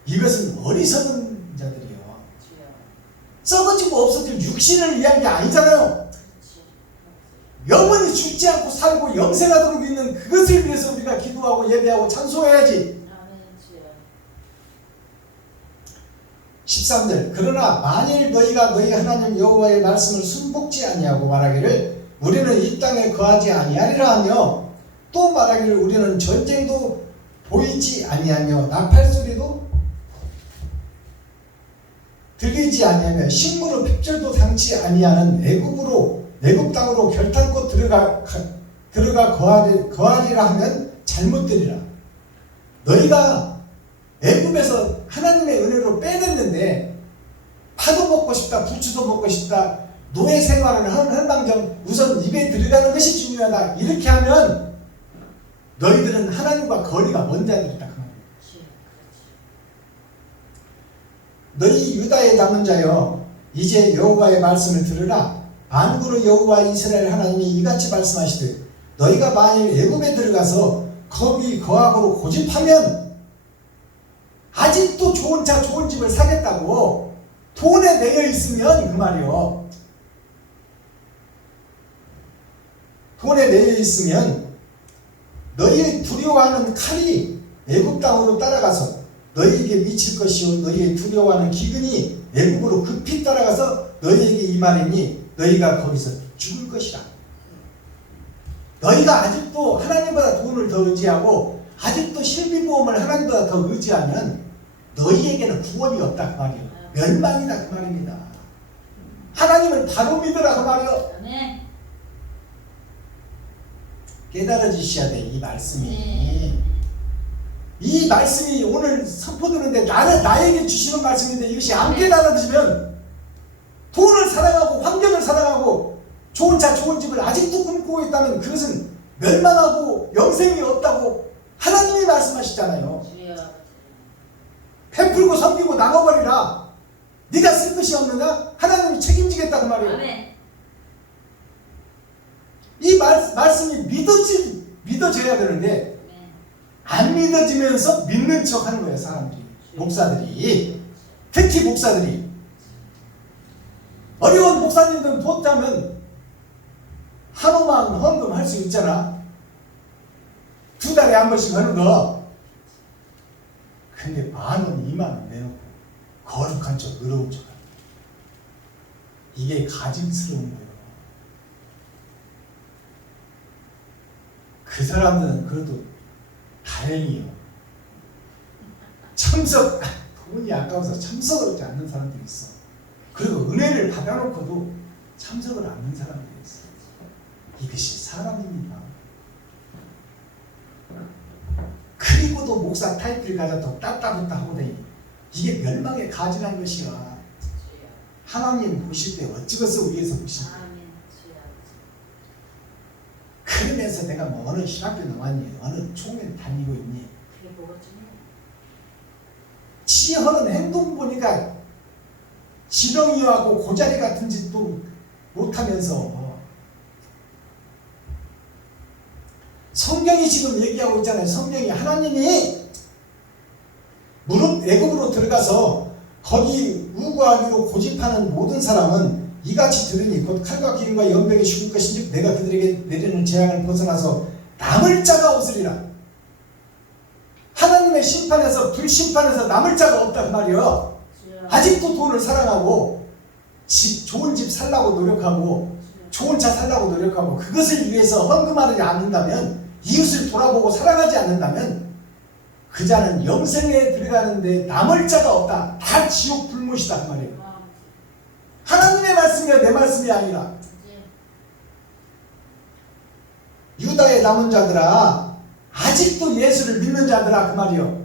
이것은 어리석은 자들이요. 썩어지고 없어질 육신을 위한 게 아니잖아요. 영원히 죽지 않고 살고 영생하도록 있는 그것을 위해서 우리가 기도하고 예배하고 찬송해야지. 13절 그러나 만일 너희가 너희 하나님 여호와의 말씀을 순복지 아니하고 말하기를 우리는 이 땅에 거하지 아니하리라 하며 또 말하기를 우리는 전쟁도 보이지 아니하며 나팔소리도 들리지 아니하며 식물의 핍절도 당치 아니하는 애굽 땅으로 결탄코 들어가 거하리라 하면 잘못되리라. 너희가 애굽에서 하나님의 은혜로 빼냈는데 파도 먹고 싶다, 부추도 먹고 싶다, 노예 생활을 하는 방정 우선 입에 들어가는 것이 중요하다. 이렇게 하면 너희들은 하나님과 거리가 먼 자들이다. 너희 유다에 남은 자여 이제 여호와의 말씀을 들으라. 만군의 여호와 이스라엘 하나님이 이같이 말씀하시되 너희가 만일 애굽에 들어가서 거기 거하고 고집하면 아직도 좋은 차 좋은 집을 사겠다고 돈에 매여 있으면 그 말이요. 돈에 매여 있으면 너희의 두려워하는 칼이 애굽 땅으로 따라가서 너희에게 미칠 것이요 너희의 두려워하는 기근이 애굽으로 급히 따라가서 너희에게 임하리니 너희가 거기서 죽을 것이라. 너희가 아직도 하나님보다 돈을 더 의지하고 아직도 실비보험을 하나님보다 더 의지하면 너희에게는 구원이 없다 그 말이에요. 멸망이다 그 말입니다. 하나님을 바로 믿으라 그 말이에요. 깨달아지셔야 돼 이 말씀이. 이 말씀이 오늘 선포되는데 나에게 주시는 말씀인데 이것이 안 깨달아지면 돈을 사랑하고 환경을 사랑하고 좋은 차 좋은 집을 아직도 꿈꾸고 있다면 그것은 멸망하고 영생이 없다고 하나님이 말씀하시잖아요. 베풀고 섬기고 나눠버리라. 네가 쓸 것이 없느냐? 하나님이 책임지겠다 그 말이에요. 아멘. 이 말씀이 믿어져야 되는데 아멘. 안 믿어지면서 믿는 척 하는 거예요. 사람들이, 목사들이, 특히 목사들이. 어려운 목사님들은 돕자면 한우만 헌금 할 수 있잖아. 2달에 한 번씩 하는 거. 근데 10,000원, 20,000원 내놓고 거룩한 척, 의로운 척. 이게 가증스러운 거예요. 그 사람들은 그래도 다행이요. 돈이 아까워서 참석을 하지 않는 사람들이 있어. 그리고 은혜를 받아놓고도 참석을 안 하는 사람들이 있어. 이것이 사람입니다. 그리고도 목사 타이틀 가져도 따따붙다 하고더니 이게 멸망에 가증한 것이야. 주여. 하나님 보실 때 어찌겠어 위에서 보실 때. 아멘. 주여. 그러면서 내가 뭐 어느 신학교 나왔니? 어느 총회 다니고 있니? 그게 뭐가 중요해? 지 하는 행동 보니까 지렁이하고 고자리 같은 짓도 못하면서 성경이 지금 얘기하고 있잖아요. 성경이 하나님이 애굽으로 들어가서 거기 우고하기로 고집하는 모든 사람은 이같이 들으니 곧 칼과 기름과 연병이 죽을 것인지 내가 그들에게 내리는 재앙을 벗어나서 남을 자가 없으리라. 하나님의 심판에서 불심판에서 남을 자가 없단 말이에요. 주여. 아직도 돈을 사랑하고 좋은 집 살라고 노력하고 좋은 차 살라고 노력하고 그것을 위해서 헌금하지 않는다면, 이웃을 돌아보고 사랑하지 않는다면 그 자는 영생에 들어가는데 남을 자가 없다. 다 지옥 불못이다 그 말이에요. 하나님의 말씀이야 내 말씀이 아니라. 유다의 남은 자들아, 아직도 예수를 믿는 자들아 그 말이요.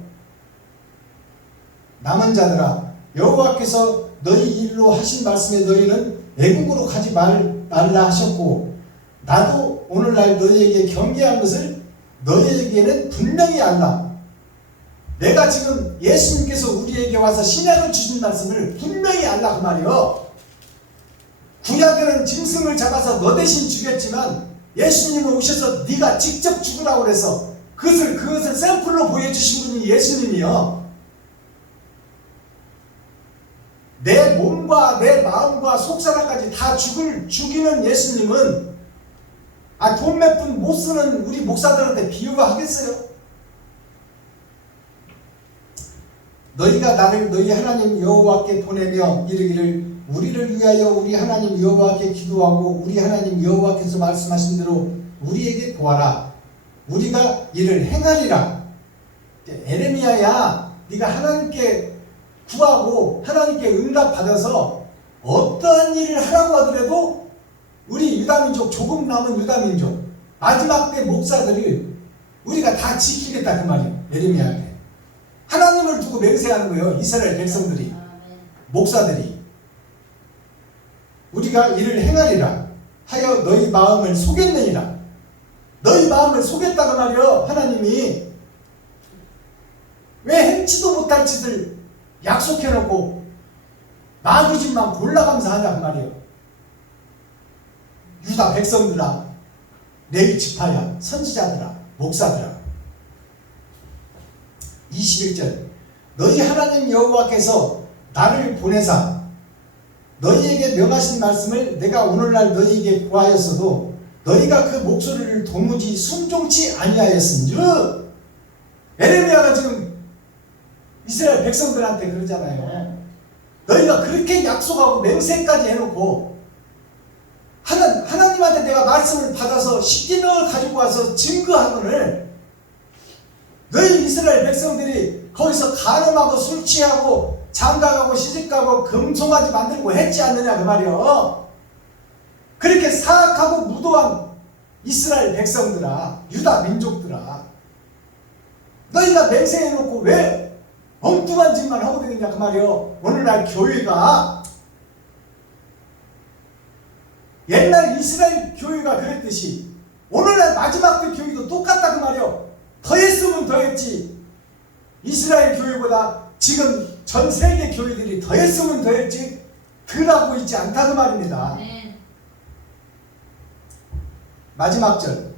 남은 자들아, 여호와께서 너희 일로 하신 말씀에 너희는 애국으로 가지 말라 하셨고, 나도 오늘날 너희에게 경계한 것을 너희에게는 분명히 안다. 내가 지금 예수님께서 우리에게 와서 신약을 주신 말씀을 분명히 알라 그 말이요. 구약에는 짐승을 잡아서 너 대신 죽였지만 예수님은 오셔서 네가 직접 죽으라고 그래서 그것을 샘플로 보여주신 분이 예수님이요. 내 몸과 내 마음과 속사람까지 다 죽이는 예수님은 돈 몇 푼 못 쓰는 우리 목사들한테 비유가 하겠어요? 너희가 나를 너희 하나님 여호와께 보내며 이르기를 우리를 위하여 우리 하나님 여호와께 기도하고 우리 하나님 여호와께서 말씀하신 대로 우리에게 구하라. 우리가 이를 행하리라. 에레미야야, 네가 하나님께 구하고 하나님께 응답받아서 어떠한 일을 하라고 하더라도 우리 유다민족, 조금 남은 유다민족 마지막 때 목사들을 우리가 다 지키겠다 그 말이에요. 에레미야한테 하나님을 두고 맹세하는 거예요. 이스라엘 백성들이, 목사들이. 우리가 이를 행하리라 하여 너희 마음을 속였느니라. 너희 마음을 속였다고 말이요. 하나님이 왜 행치도 못할 짓을 약속해놓고 마구짓만 골라가면서 하냐 그 말이에요. 유다 백성들아, 레위 지파야, 선지자들아, 목사들아. 21절 너희 하나님 여호와께서 나를 보내사 너희에게 명하신 말씀을 내가 오늘날 너희에게 구하였어도 너희가 그 목소리를 도무지 순종치 아니하였은즉. 에레미야가 지금 이스라엘 백성들한테 그러잖아요. 너희가 그렇게 약속하고 맹세까지 해놓고 하나님한테 내가 말씀을 받아서 십계명을 가지고 와서 증거하거늘 너희 이스라엘 백성들이 거기서 간음하고 술 취하고 장가가고 시집가고 금송아지 만들고 했지 않느냐 그 말이요. 그렇게 사악하고 무도한 이스라엘 백성들아, 유다 민족들아, 너희가 맹세해놓고 왜 엉뚱한 짓만 하고 다니냐 그 말이요. 오늘날 교회가 옛날 이스라엘 교회가 그랬듯이 오늘날 마지막 때 교회도 똑같다 그 말이요. 더했으면 더했지. 이스라엘 교회보다 지금 전 세계 교회들이 더했으면 더했지 덜 하고 있지 않다는 말입니다. 아멘. 마지막 절.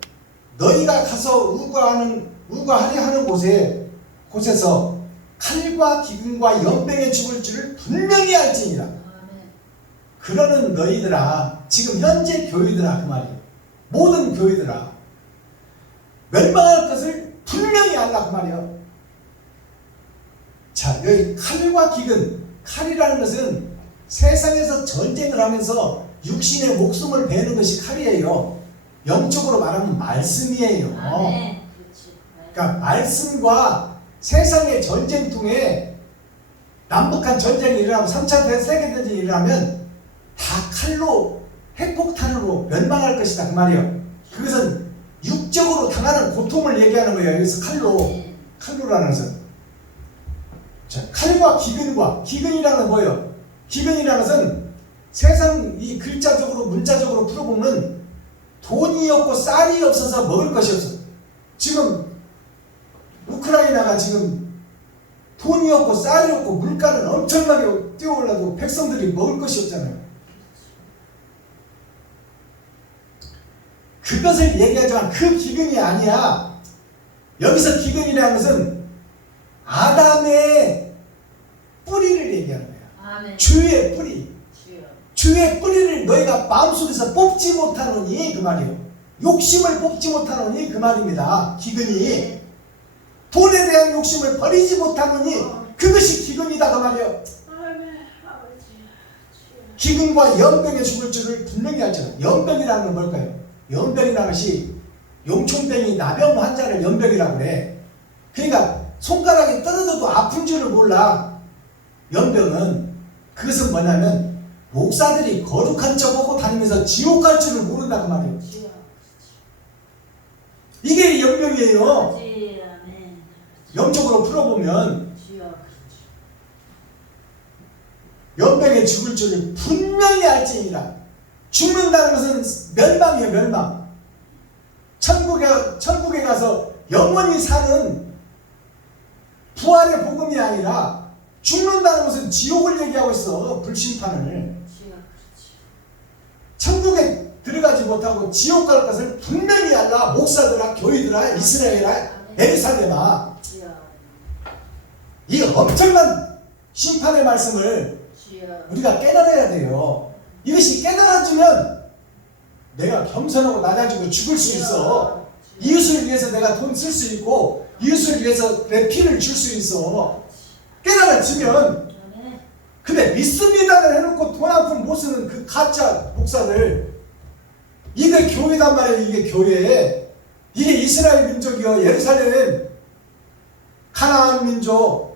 너희가 가서 우거하려 하는 곳에서 칼과 기근과 연병에 죽을 줄을 분명히 알지니라. 아멘. 그러는 너희들아, 지금 현재 교회들아 그 말이에요. 모든 교회들아 멸망할 것을 분명히 알라 그 말이에요. 자, 여기 칼과 기근, 칼이라는 것은 세상에서 전쟁을 하면서 육신의 목숨을 베는 것이 칼이에요. 영적으로 말하면 말씀이에요. 아멘. 그렇지. 그러니까 말씀과 세상의 전쟁통에 남북한 전쟁이 일어나고 3차 세계대전이 일어나면 다 칼로 핵폭탄으로 멸망할 것이다 그 말이에요. 그것은 육적으로 당하는 고통을 얘기하는 거예요. 여기서 칼로라는 것은. 자, 칼과 기근이라는 건 뭐예요? 기근이라는 것은 세상 이 글자적으로 문자적으로 풀어보면 돈이 없고 쌀이 없어서 먹을 것이 없어. 지금 우크라이나가 지금 돈이 없고 쌀이 없고 물가는 엄청나게 뛰어올라도 백성들이 먹을 것이 없잖아요. 그것을 얘기하지만 그 기근이 아니야. 여기서 기근이라는 것은 아담의 뿌리를 얘기하는 거야. 아멘. 주의 뿌리. 주여. 주의 뿌리를 너희가 마음속에서 뽑지 못하노니 그 말이에요. 욕심을 뽑지 못하노니 그 말입니다. 기근이. 돈에 대한 욕심을 버리지 못하노니 그것이 기근이다 그 말이에요. 아멘. 아버지. 주여. 기근과 연병에 죽을 줄을 분명히 알잖아요. 연병이라는 건 뭘까요? 연병이라는 것이 용총병이 나병 환자를 연병이라고 그래. 그러니까 손가락이 떨어져도 아픈 줄을 몰라. 연병은 그것은 뭐냐면 목사들이 거룩한 척하고 다니면서 지옥 갈 줄을 모른다 그 말이에요. 주여. 이게 연병이에요. 아버지. 아멘. 영적으로 풀어보면 주여. 연병에 죽을 줄을 분명히 알지니라. 죽는다는 것은 멸망이에요. 멸망. 천국에 가서 영원히 사는 부활의 복음이 아니라 죽는다는 것은 지옥을 얘기하고 있어. 불심판을. 주여. 천국에 들어가지 못하고 지옥 갈 것을 분명히 알라. 목사들아, 교회들아, 이스라엘아, 예루살렘아. 주여. 이 엄청난 심판의 말씀을 주여. 우리가 깨달아야 돼요. 이것이 깨달아지면 내가 겸손하고 낮아지고 죽을 수 있어. 이웃을 위해서 내가 돈 쓸 수 있고 이웃을 위해서 내 피를 줄 수 있어. 깨달아지면. 아멘. 근데 믿습니다를 해놓고 돈 한 푼 못 쓰는 그 가짜 목사들, 이게 교회단 말이에요. 이게 교회. 이게 이스라엘 민족이요. 예루살렘 가나안 민족.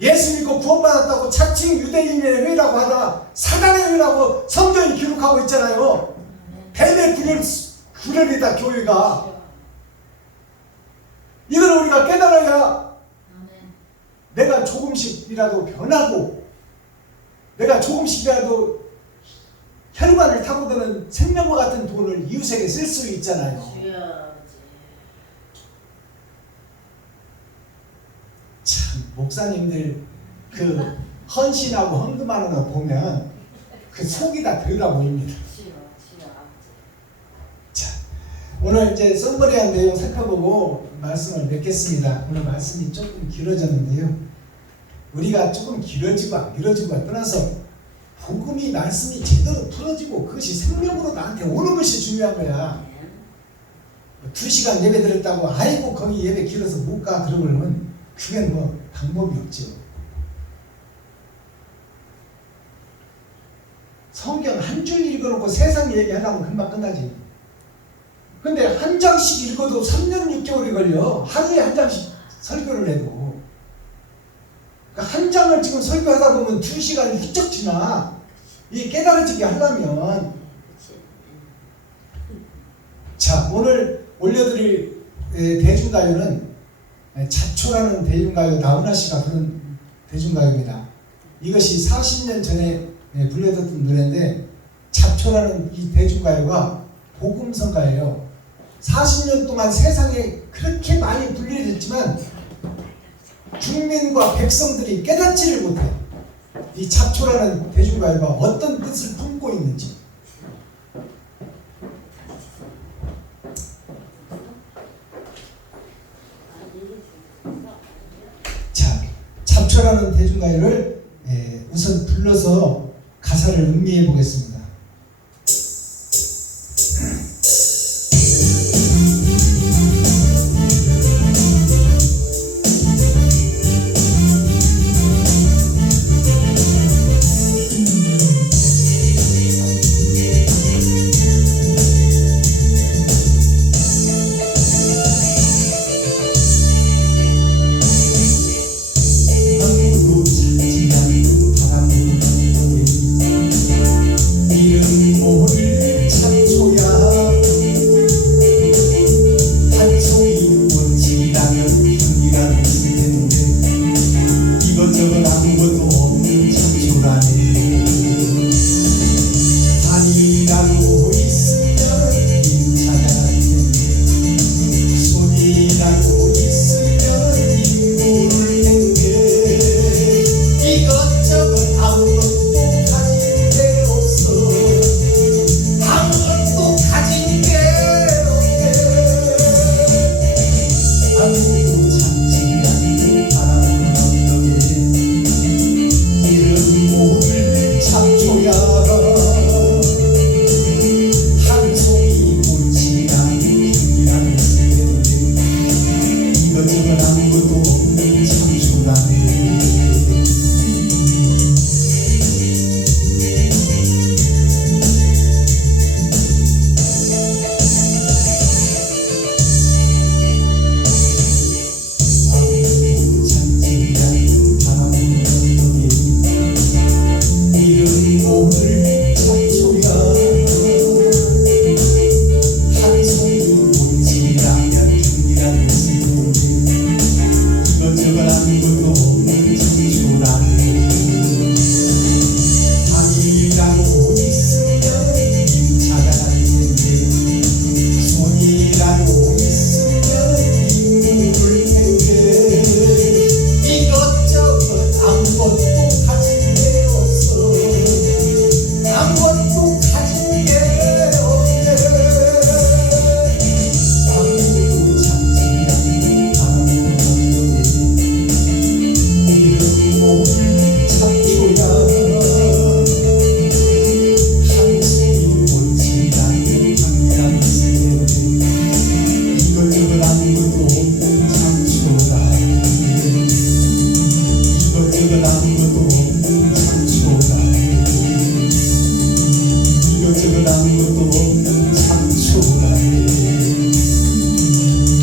예수 믿고 구원받았다고 자칭 유대인의 회라고 하다 사단의 회라고 성경이 기록하고 있잖아요. 뱀의 굴혈이다 교회가. 이걸 우리가 깨달아야 내가 조금씩이라도 변하고 내가 조금씩이라도 혈관을 타고드는 생명과 같은 돈을 이웃에게 쓸 수 있잖아요. 참 목사님들 그 헌신하고 헌금하는 거 보면 그 속이 다 들어 보입니다. 자, 오늘 이제 썸머리한 내용 살펴보고 말씀을 맺겠습니다. 오늘 말씀이 조금 길어졌는데요. 우리가 조금 길어지고 안 길어지고가 떠나서 복음이 말씀이 제대로 풀어지고 그것이 생명으로 나한테 오는 것이 중요한 거야. 2시간 예배 드렸다고 아이고 거기 예배 길어서 못 가 그러면 그게 뭐 방법이 없죠. 성경 한 줄 읽어놓고 세상 얘기하려면 금방 끝나지. 근데 한 장씩 읽어도 3년 6개월이 걸려. 하루에 한 장씩 설교를 해도. 그러니까 한 장을 지금 설교하다 보면 2시간이 훌쩍 지나. 이 깨달아지게 하려면. 자, 오늘 올려드릴 대중가요는 잡초라는 대중가요, 나훈아 씨가 부른 대중가요입니다. 이것이 40년 전에 불려졌던 노래인데 잡초라는 이 대중가요가 복음성가예요. 40년 동안 세상에 그렇게 많이 불려졌지만 국민과 백성들이 깨닫지를 못해. 이 잡초라는 대중과일과 어떤 뜻을 품고 있는지. 자, 잡초라는 대중과일을 우선 불러서 가사를 음미해 보겠습니다. 아무도 찾지 않는 바람은 이름 모를 잡초야. 한 송이 꽃이라면 향기라는 텐데 이것저것 아무것도 없는 잡초라네. 한이라고 있으면 인 찾아갈 텐데 손이라고 있으면 인 모를 텐데 이것저것 아무것도 가진 게 없어. 아무것도 가진 게 없네. 아무도 찾지 않는 바람은 언덕에 이름 모를 잡초야. 한 송이 꽃이라는 향기라는 텐데 이것저것 아무것도 없는 잡초라네. 아무도 찾지 않는 바람은 언덕에 이름 모를 잡초야. 한 송이 꽃이라면 향기라는 텐데 이것저것 아무것도 없는 잡초라네. 밤이라고 있으면 임 찾아갈 텐데 손이라고 있으면 임 모를 텐데 이것저것 아무것도 가진 게 없어. 아무것도 가진 게 없네. 아무도 찾지 않는 바람은 언덕에 이름 모를 잡초야. 한 송이 꽃이라면 향기라는 텐데 이것저것 아무것도 없는 잡초라네. 이것저것 아무것도 없는 잡초라네. 이것저것 아무것도 없는 잡초라네.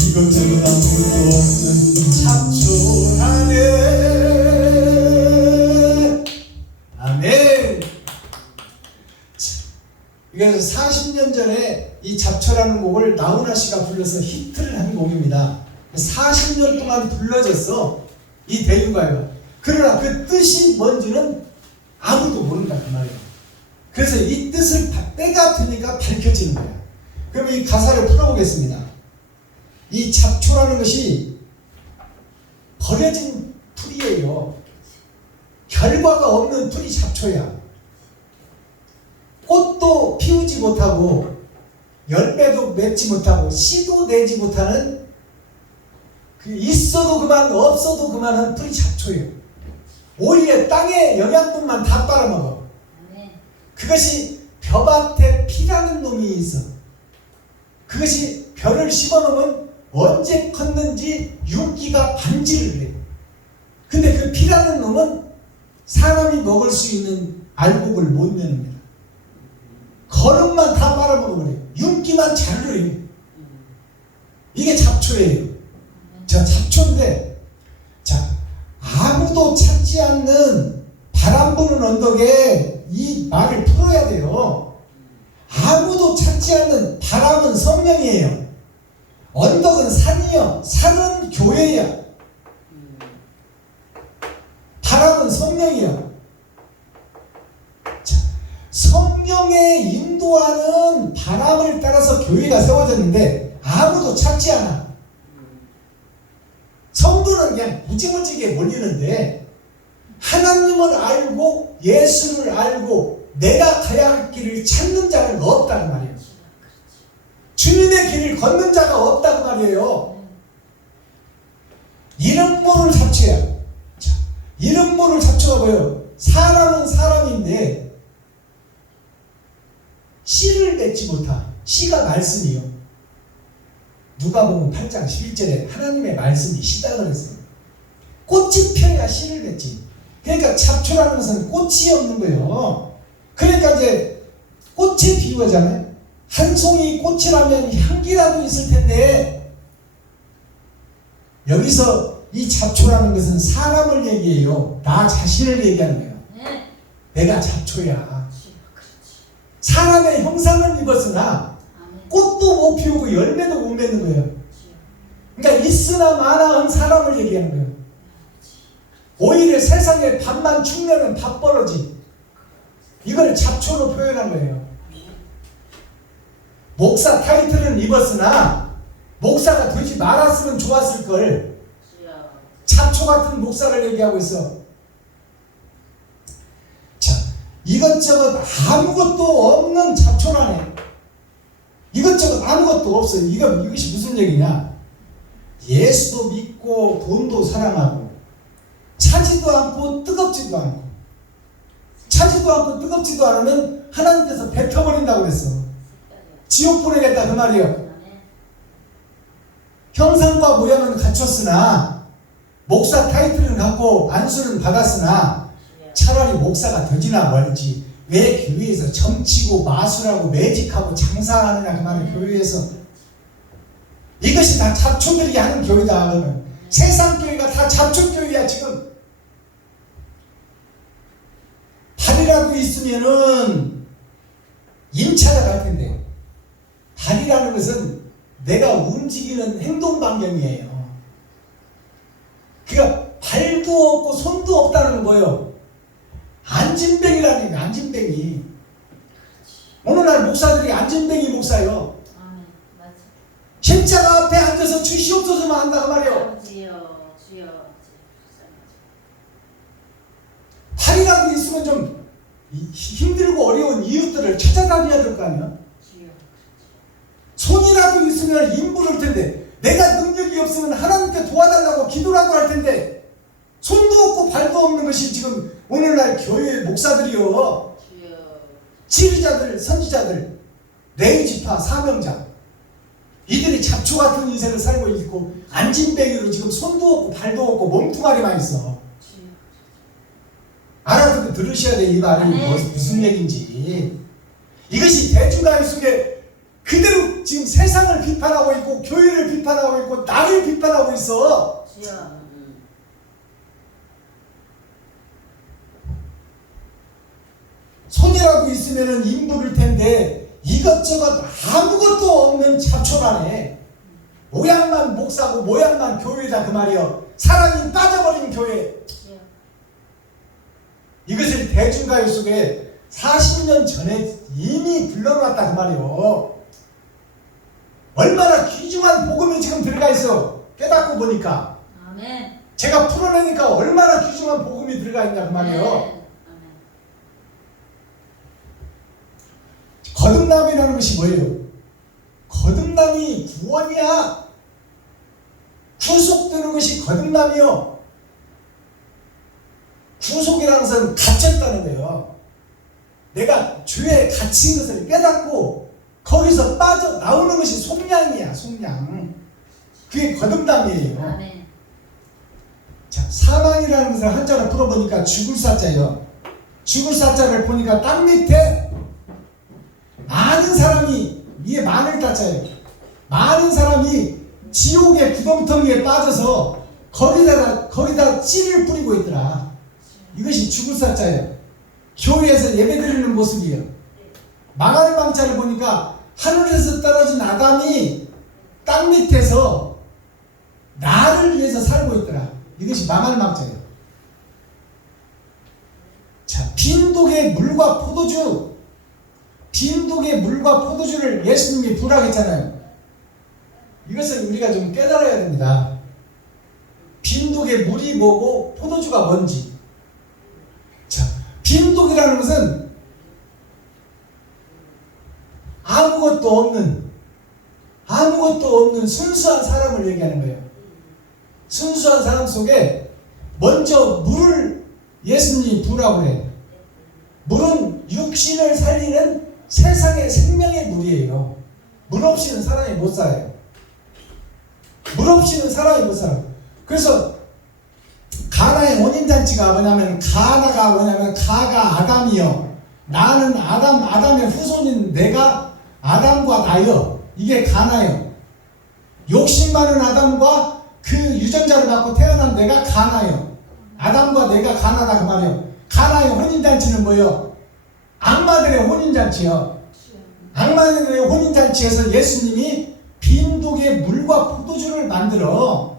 이것저것 아무것도 없는 잡초라네. 아멘. 그래서 40년 전에 이 잡초라는 곡을 나훈아 씨가 불러서 히트를 한 곡입니다. 40년 동안 불러졌어, 이 대중가요가. 그러나 그 뜻이 뭔지는 아무도 모른다 그 말이에요. 그래서 이 뜻을 때가 되니까 밝혀지는 거야. 그럼 이 가사를 풀어보겠습니다. 이 잡초라는 것이 버려진 풀이에요. 결과가 없는 풀이 잡초야. 꽃도 피우지 못하고 열매도 맺지 못하고 씨도 내지 못하는, 그 있어도 그만 없어도 그만한 풀이 잡초예요. 오히려 땅의 영양분만 다 빨아먹어. 그것이 벼밭에 피라는 놈이 있어. 그것이 벼를 심어놓으면 언제 컸는지 윤기가 반지를 해. 근데 그 피라는 놈은 사람이 먹을 수 있는 알곡을 못 내는 거야. 거름만 다 빨아먹어버려. 윤기만 자르르 해. 이게 잡초예요. 자, 잡초인데, 자, 아무도 찾지 않는 바람 부는 언덕에 이 말을 풀어야 돼요. 아무도 찾지 않는 바람은 성령이에요. 언덕은 산이요. 산은 교회야. 바람은 성령이요. 자, 성령의 인도하는 바람을 따라서 교회가 세워졌는데 아무도 찾지 않아. 성도는 그냥 무지무지게 몰리는데 하나님을 알고 예수를 알고 내가 가야 할 길을 찾는 자는 없다는 말이에요. 주님의 길을 걷는 자가 없다고 말이에요. 이런 모를 잡초야. 자, 이런 모를 잡초가 뭐예요? 사람은 사람인데 씨를 맺지 못하. 씨가 말씀이요. 누가복음 8장 11절에 하나님의 말씀이 씨다 그랬어요. 꽃이 펴야 씨를 맺지. 그러니까 잡초라는 것은 꽃이 없는 거예요. 그러니까 이제 꽃의 비유하잖아요. 한 송이 꽃이라면 향기라도 있을 텐데 여기서 이 잡초라는 것은 사람을 얘기해요. 나 자신을 얘기하는 거예요. 네. 내가 잡초야. 주여. 그렇지. 사람의 형상은 입었으나 아멘. 꽃도 못 피우고 열매도 못 맺는 거예요. 주여. 그러니까 있으나 마나한 사람을 얘기하는 거예요. 오히려 세상에 밥만 축내는 밥벌어지. 이걸 잡초로 표현한 거예요. 목사 타이틀은 입었으나 목사가 되지 말았으면 좋았을 걸. 주여. 잡초 같은 목사를 얘기하고 있어. 자, 이것저것 아무것도 없는 잡초라네. 이것저것 아무것도 없어요. 이것이 무슨 얘기냐? 예수도 믿고 돈도 사랑하고 차지도 않고 뜨겁지도 않고 차지도 않고 뜨겁지도 않으면 하나님께서 뱉어버린다고 그랬어. 지옥 보내겠다 그 말이에요. 아멘. 형상과 모양은 갖췄으나 목사 타이틀은 갖고 안수는 받았으나 주여. 차라리 목사가 되지나 말지 왜 교회에서 점치고 마술하고 매직하고 장사하느냐 그 말을 교회에서. 이것이 다 잡초들이 하는 교회다. 그러면 세상 교회가 다 잡초 교회야 지금. 발이라도 있으면은 임차가 갈 텐데 발이라는 것은 내가 움직이는 행동 반경이에요. 그러니까 발도 없고 손도 없다는 건 뭐예요? 안진뱅이라는 게 안진뱅이. 오늘날 목사들이 안진뱅이 목사예요. 아멘. 맞아. 십자가 앞에 앉아서 주시옵소서만 한다 그 말이에요. 주여. 주여. 팔이라도 있으면 좀 힘들고 어려운 이웃들을 찾아다녀야 될 거 아니야? 주여. 손이라도 있으면 인부를 텐데 내가 능력이 없으면 하나님께 도와달라고 기도라도 할 텐데 손도 없고 발도 없는 것이 지금 오늘날 교회 목사들이요. 주여. 지휘자들, 선지자들, 레이지파, 사명자 이들이 잡초 같은 인생을 살고 있고 안진뱅이로 지금 손도 없고 발도 없고 몸뚱아리만 있어. 주여. 알아듣고 들으셔야 돼. 이 말이 무슨 얘기인지. 이것이 대중가요 속에 그대로 지금 세상을 비판하고 있고 교회를 비판하고 있고 나를 비판하고 있어. 주여. 손이라도 있으면 인부를 텐데 이것저것 아무것도 없는 잡초라네. 모양만 목사고 모양만 교회다 그 말이요. 사랑이 빠져버린 교회. 주여. 이것을 대중가요 속에 40년 전에 이미 불러놨다 그 말이요. 얼마나 귀중한 복음이 지금 들어가 있어. 깨닫고 보니까. 아멘. 제가 풀어내니까 얼마나 귀중한 복음이 들어가 있냐 그 말이에요. 아멘. 거듭남이라는 것이 뭐예요? 거듭남이 구원이야. 구속되는 것이 거듭남이요. 구속이라는 것은 갇혔다는 거예요. 내가 죄에 갇힌 것을 깨닫고 거기서 빠져나오는 것이 속량이야. 속량. 그게 거듭남이에요. 아멘. 자, 사망이라는 것을 한자로 풀어보니까 죽을 사자예요. 죽을 사자를 보니까 땅 밑에 많은 사람이, 위에 많을 따자예요. 많은 사람이 지옥의 구덩텅이에 빠져서 거기다가 씨를 뿌리고 있더라. 이것이 죽을 사자예요. 교회에서 예배드리는 모습이에요. 망할 방자를 보니까 하늘에서 떨어진 아담이 땅 밑에서 나를 위해서 살고 있더라. 이것이 망할 방자예요. 자, 빈독의 물과 포도주, 빈독의 물과 포도주를 예수님이 부라고 했잖아요. 이것을 우리가 좀 깨달아야 됩니다. 빈독의 물이 뭐고 포도주가 뭔지. 자, 빈독이라는 것은 아무것도 없는 순수한 사람을 얘기하는 거예요. 순수한 사람 속에 먼저 물을 예수님이 부으라고 그래요. 물은 육신을 살리는 세상의 생명의 물이에요. 물 없이는 사람이 못 살아요. 물 없이는 사람이 못 살아요. 그래서 가나의 혼인잔치가 뭐냐면, 가가 아담이요, 나는 아담의 후손인 내가 아담과 나요. 이게 가나요. 욕심 많은 아담과 그 유전자를 받고 태어난 내가 가나요. 아담과 내가 가나다 그 말이에요. 가나의 혼인잔치는 뭐예요? 악마들의 혼인잔치요. 악마들의 혼인잔치에서 예수님이 빈독에 물과 포도주를 만들어.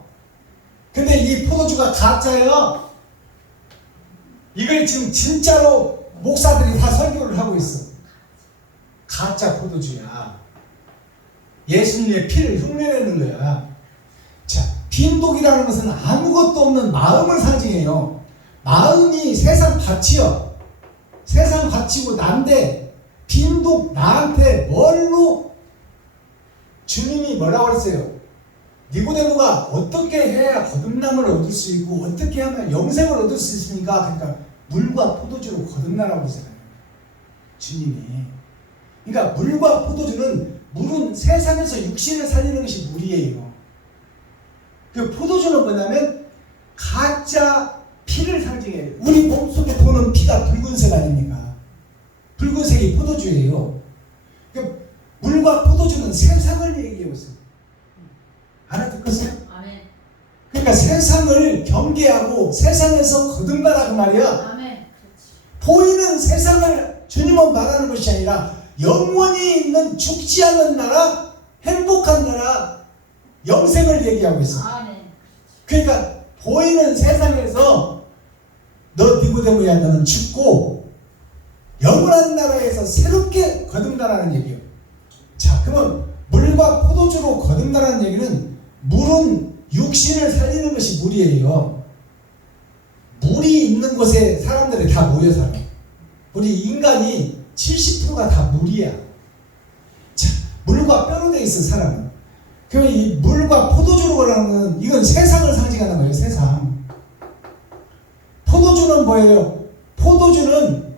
근데 이 포도주가 가짜예요. 이걸 지금 진짜로 목사들이 다 설교를 하고 있어. 가짜 포도주야. 예수님의 피를 흉내내는 거야. 자, 빈독이라는 것은 아무것도 없는 마음을 상징해요. 마음이 세상 밭이요. 세상 밭이고 난데, 빈독 나한테 뭘로, 주님이 뭐라고 그랬어요? 니고데모가 어떻게 해야 거듭남을 얻을 수 있고 어떻게 하면 영생을 얻을 수 있습니까? 그러니까 물과 포도주로 거듭나라고 그러잖아요. 주님이. 그러니까 물과 포도주는, 물은 세상에서 육신을 살리는 것이 물이에요. 그 포도주는 뭐냐면 가짜 피를 상징해요. 우리 몸속에 도는 피가 붉은색 아닙니까? 붉은색이 포도주예요. 그러니까 물과 포도주는 세상을 얘기하고 있어요. 알아듣겠어요? 아멘. 그러니까 세상을 경계하고 세상에서 거듭나라 그 말이야. 아멘. 그렇지. 보이는 세상을 주님은 말하는 것이 아니라 영원히 있는 죽지 않는 나라, 행복한 나라, 영생을 얘기하고 있어. 아멘. 그러니까 보이는 세상에서 너 니고데모야, 너는 죽고 영원한 나라에서 새롭게 거듭나라는 얘기예요. 자, 그러면 물과 포도주로 거듭나라는 얘기는, 물은 육신을 살리는 것이 물이에요. 물이 있는 곳에 사람들이 다 모여 살아요. 우리 인간이 70%가 다 물이야. 자, 물과 뼈로 돼 있어 사람은. 그러면 이 물과 포도주로 하는, 이건 세상을 상징하는 거예요. 세상. 포도주는 뭐예요? 포도주는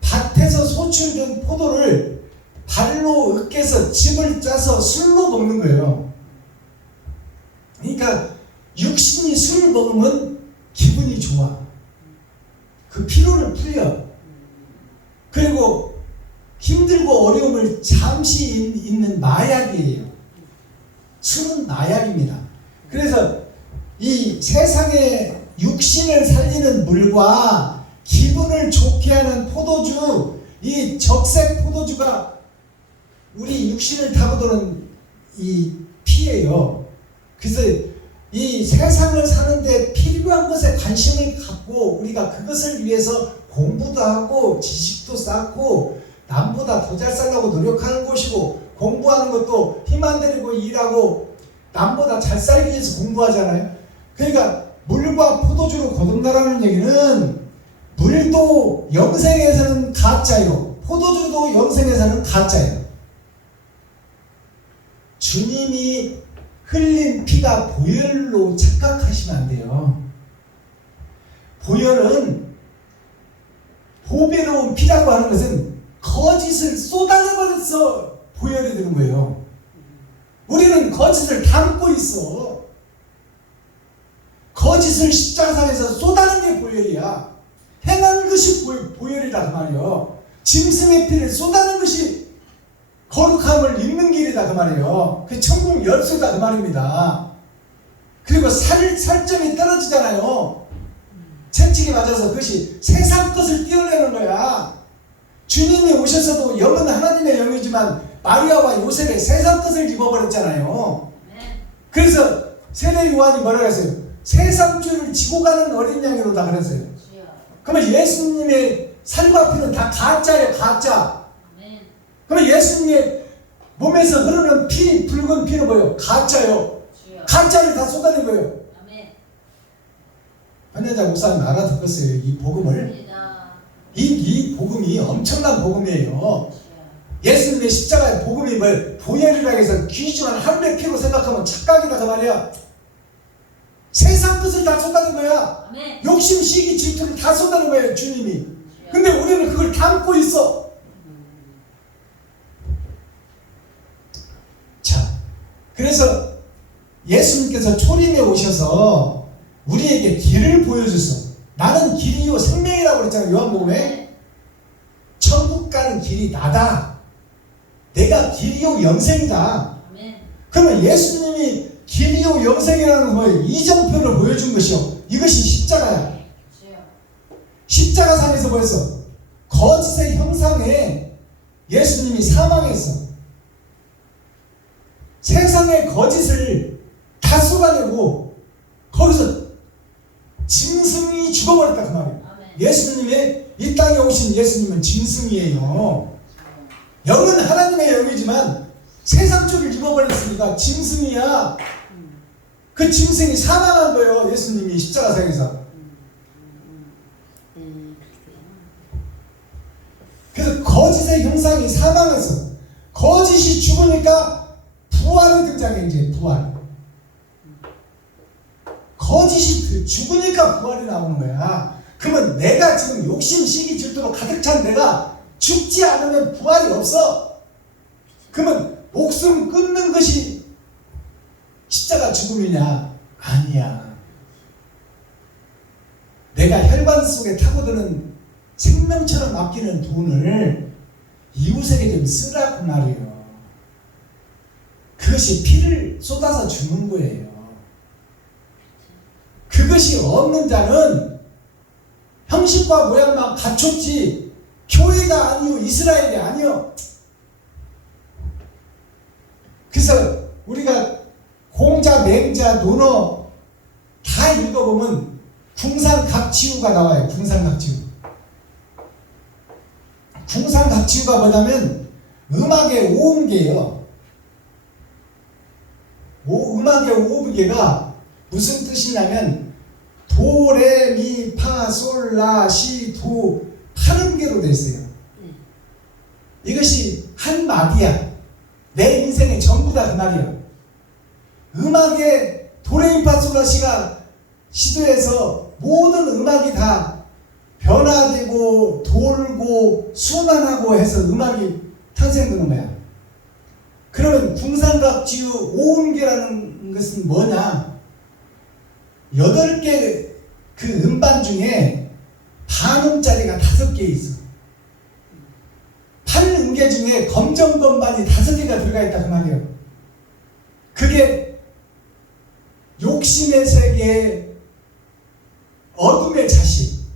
밭에서 소출된 포도를 발로 으깨서 즙을 짜서 술로 먹는 거예요. 그러니까 육신이 술을 먹으면 기분이 좋아. 그 피로를 풀려. 그리고 힘들고 어려움을 잠시 잊는 마약이에요. 술은 마약입니다. 그래서 이 세상의 육신을 살리는 물과 기분을 좋게 하는 포도주, 이 적색 포도주가 우리 육신을 타고 도는 이 피예요. 그래서 이 세상을 사는데 필요한 것에 관심을 갖고 우리가 그것을 위해서 공부도 하고 지식도 쌓고 남보다 더 잘 살려고 노력하는 것이고, 공부하는 것도 힘 안 들이고 일하고 남보다 잘 살기 위해서 공부하잖아요. 그러니까 물과 포도주로 거듭나라는 얘기는, 물도 영생에서는 가짜요, 포도주도 영생에서는 가짜예요. 주님이 흘린 피가 보혈로 착각하시면 안 돼요. 보혈은, 보배로운 피라고 하는 것은 거짓을 쏟아내버려서 보혈이 되는 거예요. 우리는 거짓을 담고 있어. 거짓을 십자가상에서 쏟아낸 게 보혈이야. 행한 것이 보혈이다 그 말이에요. 짐승의 피를 쏟아낸 것이 거룩함을 입는 길이다 그 말이에요. 그 천국 열쇠다 그 말입니다. 그리고 살점이 떨어지잖아요. 채찍이 맞아서 그것이 세상 것을 띄어내는 거야. 주님이 오셔서도 영은 하나님의 영이지만 마리아와 요셉의 세상 것을 입어버렸잖아요. 그래서 세례 요한이 뭐라고 했어요? 세상주를 지고 가는 어린 양이로다 그랬어요. 그러면 예수님의 살과 피는 다 가짜예요. 가짜. 그러면 예수님의 몸에서 흐르는 피, 붉은 피는 뭐예요? 가짜요. 가짜를 다 쏟아낸 거예요. 현현자 목사님 알아듣겠어요. 이 복음을. 입니다. 이 복음이 엄청난 복음이에요. 예수님의 십자가의 복음이 뭘 보혈이라고 해서 귀중한 하늘의 피로 생각하면 착각이다 그 말이야. 세상 뜻을 다 쏟아낸 거야. 아멘. 욕심, 시기, 질투를 다 쏟아낸 거예요 주님이. 근데 우리는 그걸 담고 있어. 자, 그래서 예수님께서 초림에 오셔서 우리에게 길을 보여줬어. 나는 길이요 생명이라고 그랬잖아요 요한복음에. 천국 가는 길이 나다. 내가 길이요 영생이다. 아멘. 그러면 예수님이 길이요 영생이라는 거에 이정표를 보여준 것이요. 이것이 십자가야. 주여. 십자가상에서 뭐였어? 거짓의 형상에 예수님이 사망했어. 세상의 거짓을 다 쏟아내고 거기서 짐승이 죽어버렸다 그 말이에요. 아멘. 예수님의 이 땅에 오신 예수님은 짐승이에요. 영은 하나님의 영이지만 세상 쪽을 입어버렸으니까 짐승이야. 그 짐승이 사망한 거예요. 예수님이 십자가상에서. 그래서 거짓의 형상이 사망했어. 거짓이 죽으니까 부활이 등장해. 이제 부활. 거짓이 죽으니까 부활이 나오는 거야. 그러면 내가 지금 욕심, 시기, 질투로 가득 찬 내가 죽지 않으면 부활이 없어. 그러면 목숨 끊는 것이 십자가 죽음이냐? 아니야. 내가 혈관 속에 타고드는 생명처럼 아끼는 돈을 이웃에게 좀 쓰라고 말이에요. 그것이 피를 쏟아서 주는 거예요. 그것이 없는 자는 형식과 모양만 갖췄지 교회가 아니요 이스라엘이 아니요. 그래서 우리가 공자, 맹자, 논어 다 읽어보면 궁상각지우가 나와요. 궁상각지우. 궁상각지우가 뭐냐면 음악의 오음계예요. 음악의 오음계가 무슨 뜻이냐면 도, 레, 미, 파, 솔, 라, 시, 도 8음계로 되어 있어요. 이것이 한 마디야. 내 인생의 전부다 그 말이야. 음악의 도레미파솔라시가 시도해서 모든 음악이 다 변화되고 돌고 순환하고 해서 음악이 탄생되는 거야. 그러면 궁상각지우 오음계라는 것은 뭐냐? 8개 그 음반 중에 반음짜리가 5개 있어. 8음계 중에 검정건반이 5개가 들어가 있다 그 말이에요. 그게 욕심의 세계, 어둠의 자식.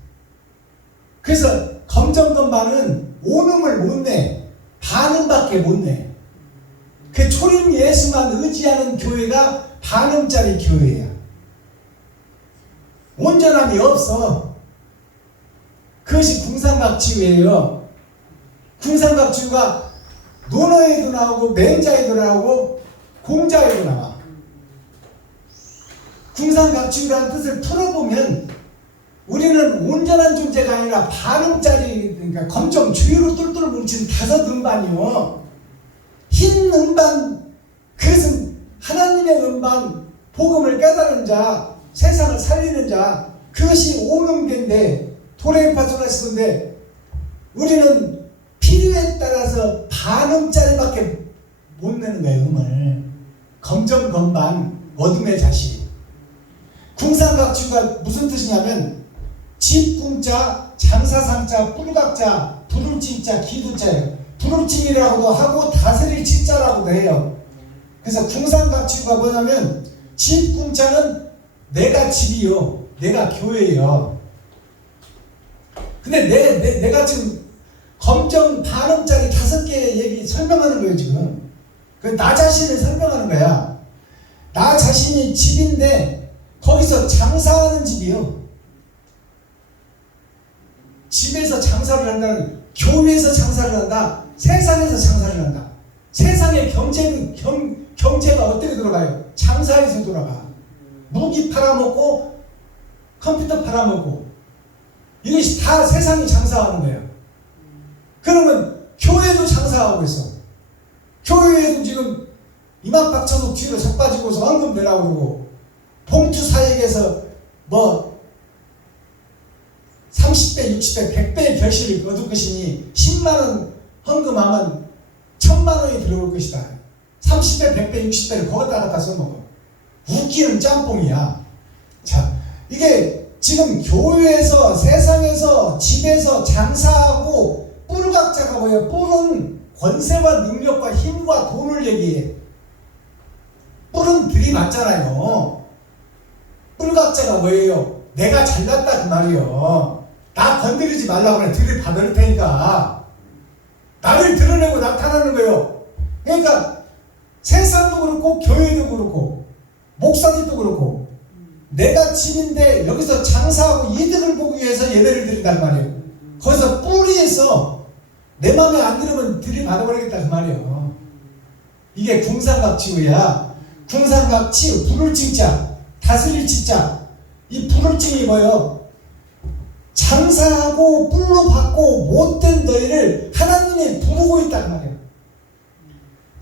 그래서 검정건반은 온음을 못 내. 반음밖에 못 내. 그 초림 예수만 의지하는 교회가 반음짜리 교회야. 온전함이 없어. 그것이 궁상각지우예요. 궁상각지우가 논어에도 나오고 맹자에도 나오고 공자에도 나와. 궁상각지우라는 뜻을 풀어보면 우리는 온전한 존재가 아니라 반음짜리, 그러니까 검정 주위로 똘똘 뭉친 5음반이요. 흰 음반, 그것은 하나님의 음반, 복음을 깨달은 자, 세상을 살리는 자, 그것이 온음계인데 도레미파솔라시도인데 우리는 필요에 따라서 반음짜리밖에 못 내는 거예요. 음을. 검정 건반, 어둠의 자식. 궁상각지우가 무슨 뜻이냐면 집궁자, 장사상자, 뿔각자, 부름칭자, 기두자예요. 부름칭이라고도 하고 다스릴 칭자라고도 해요. 그래서 궁상각지우가 뭐냐면 집궁자는 내가 집이요, 내가 교회요. 근데 내가 지금 검정 반음짜리 5개 얘기 설명하는 거예요 지금. 나 자신을 설명하는 거야. 나 자신이 집인데 거기서 장사하는 집이요. 집에서 장사를 한다는, 교회에서 장사를 한다, 세상에서 장사를 한다. 세상의 경제가 어떻게 돌아가요? 장사에서 돌아가. 무기 팔아먹고 컴퓨터 팔아먹고 이것이 다 세상이 장사하는 거예요. 그러면 교회도 장사하고 있어. 교회에도 지금 이만 박쳐서 뒤로 석 빠지고서 헌금 내라고 그러고 봉투 사역에서 뭐 30배, 60배, 100배의 결실을 거둘 것이니 10만원 헌금하면 1000만원이 들어올 것이다. 30배, 100배, 60배를 거기다 갖다 써먹어. 웃기는 짬뽕이야. 자, 이게 지금 교회에서, 세상에서, 집에서 장사하고 뿔각자가 뭐예요? 뿔은 권세와 능력과 힘과 돈을 얘기해. 뿔은 들이맞잖아요. 뿔각자가 뭐예요? 내가 잘났다 그 말이요. 나 건드리지 말라고 그래. 들이받을 테니까. 나를 드러내고 나타나는 거예요. 그러니까 세상도 그렇고 교회도 그렇고 목사들도 그렇고 내가 집인데 여기서 장사하고 이득을 보기 위해서 예배를 드린단 말이에요. 거기서 뿌리에서 내 마음에 안 들으면 들이받아버리겠다 그 말이에요. 이게 궁상각치우야. 궁상각치우 불을 칭자 다스릴 칭자. 이 불을 칭이 뭐예요? 장사하고 뿔로 받고 못된 너희를 하나님이 부르고 있다 그 말이에요.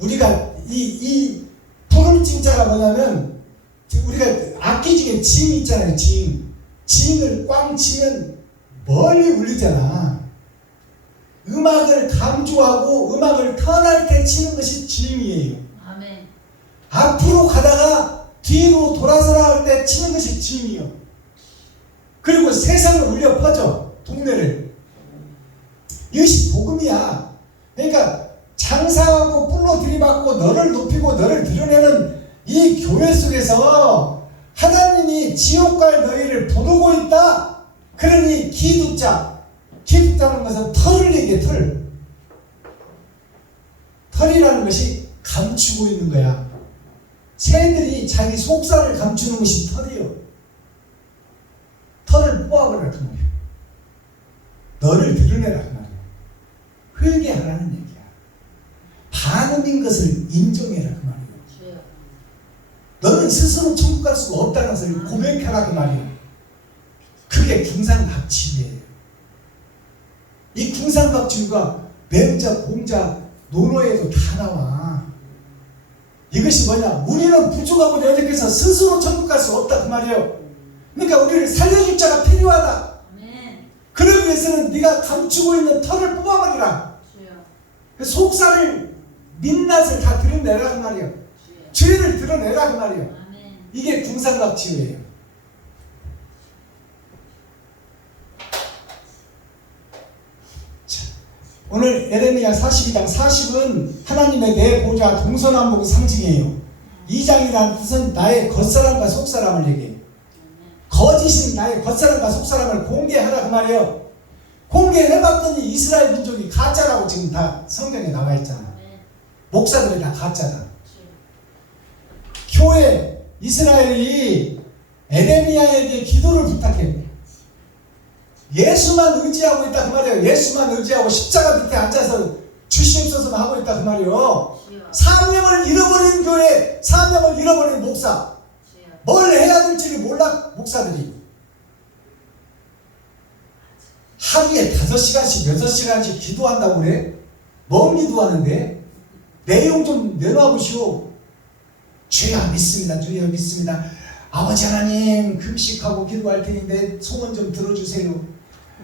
우리가 이 불을 칭자가 뭐냐면 우리가 악기 중에 징 있잖아요. 징을 꽝 치면 멀리 울리잖아. 음악을 강조하고 음악을 턴할 때 치는 것이 징이에요. 아멘. 앞으로 가다가 뒤로 돌아서라 할 때 치는 것이 징이요. 그리고 세상을 울려 퍼져. 동네를. 이것이 복음이야. 그러니까 장사하고 뿔로 들이받고 너를 높이고 너를 드러내는 이 교회 속에서 하나님이 지옥 갈 너희를 부르고 있다. 그러니 기둥자는 것은 털을 얘기해. 털이라는 것이 감추고 있는 거야. 새들이 자기 속살을 감추는 것이 털이요. 털을 뽑아버려라 그 말이야. 너를 드러내라 그 말이야. 회개하라는 얘기야. 반음인 것을 인정해라 그 말이야. 주여. 너는 스스로 천국 갈 수가 없다는 것을 고백하라 그 말이야. 그게 궁상각치유예요. 이 궁상각치유가 맹자, 공자, 논어에도 다 나와. 이것이 뭐냐? 우리는 부족하고 연약해서 스스로 천국 갈 수 없다 그 말이에요. 그러니까 우리를 살려줄 자가 필요하다. 아멘. 그러기 위해서는 네가 감추고 있는 털을 뽑아버리라. 주여. 속살을 민낯을 다 드러내라 그 말이에요. 주여. 죄를 드러내라 그 말이에요. 아멘. 이게 궁상각치유예요. 오늘 에레미야 42장 40은 하나님의 내 보좌 동서남북 상징이에요. 2장이라는 뜻은 나의 겉사람과 속사람을 얘기해요. 거짓인 나의 겉사람과 속사람을 공개하라 그 말이에요. 공개해봤더니 이스라엘 민족이 가짜라고 지금 다 성경에 나와 있잖아. 목사들이 다 가짜다. 교회 이스라엘이 에레미야에게 기도를 부탁해. 예수만 의지하고 있다 그 말이에요. 예수만 의지하고 십자가 밑에 앉아서 주시옵소서만 하고 있다 그 말이에요. 사명을 잃어버린 교회, 사명을 잃어버린 목사. 뭘 해야 될지를 몰라 목사들이. 하루에 5시간씩 6시간씩 기도한다고 그래? 뭔 기도하는데? 내용 좀 내놔 보시오. 주여 믿습니다. 주여 믿습니다. 아버지 하나님 금식하고 기도할 테니 내 소원 좀 들어주세요.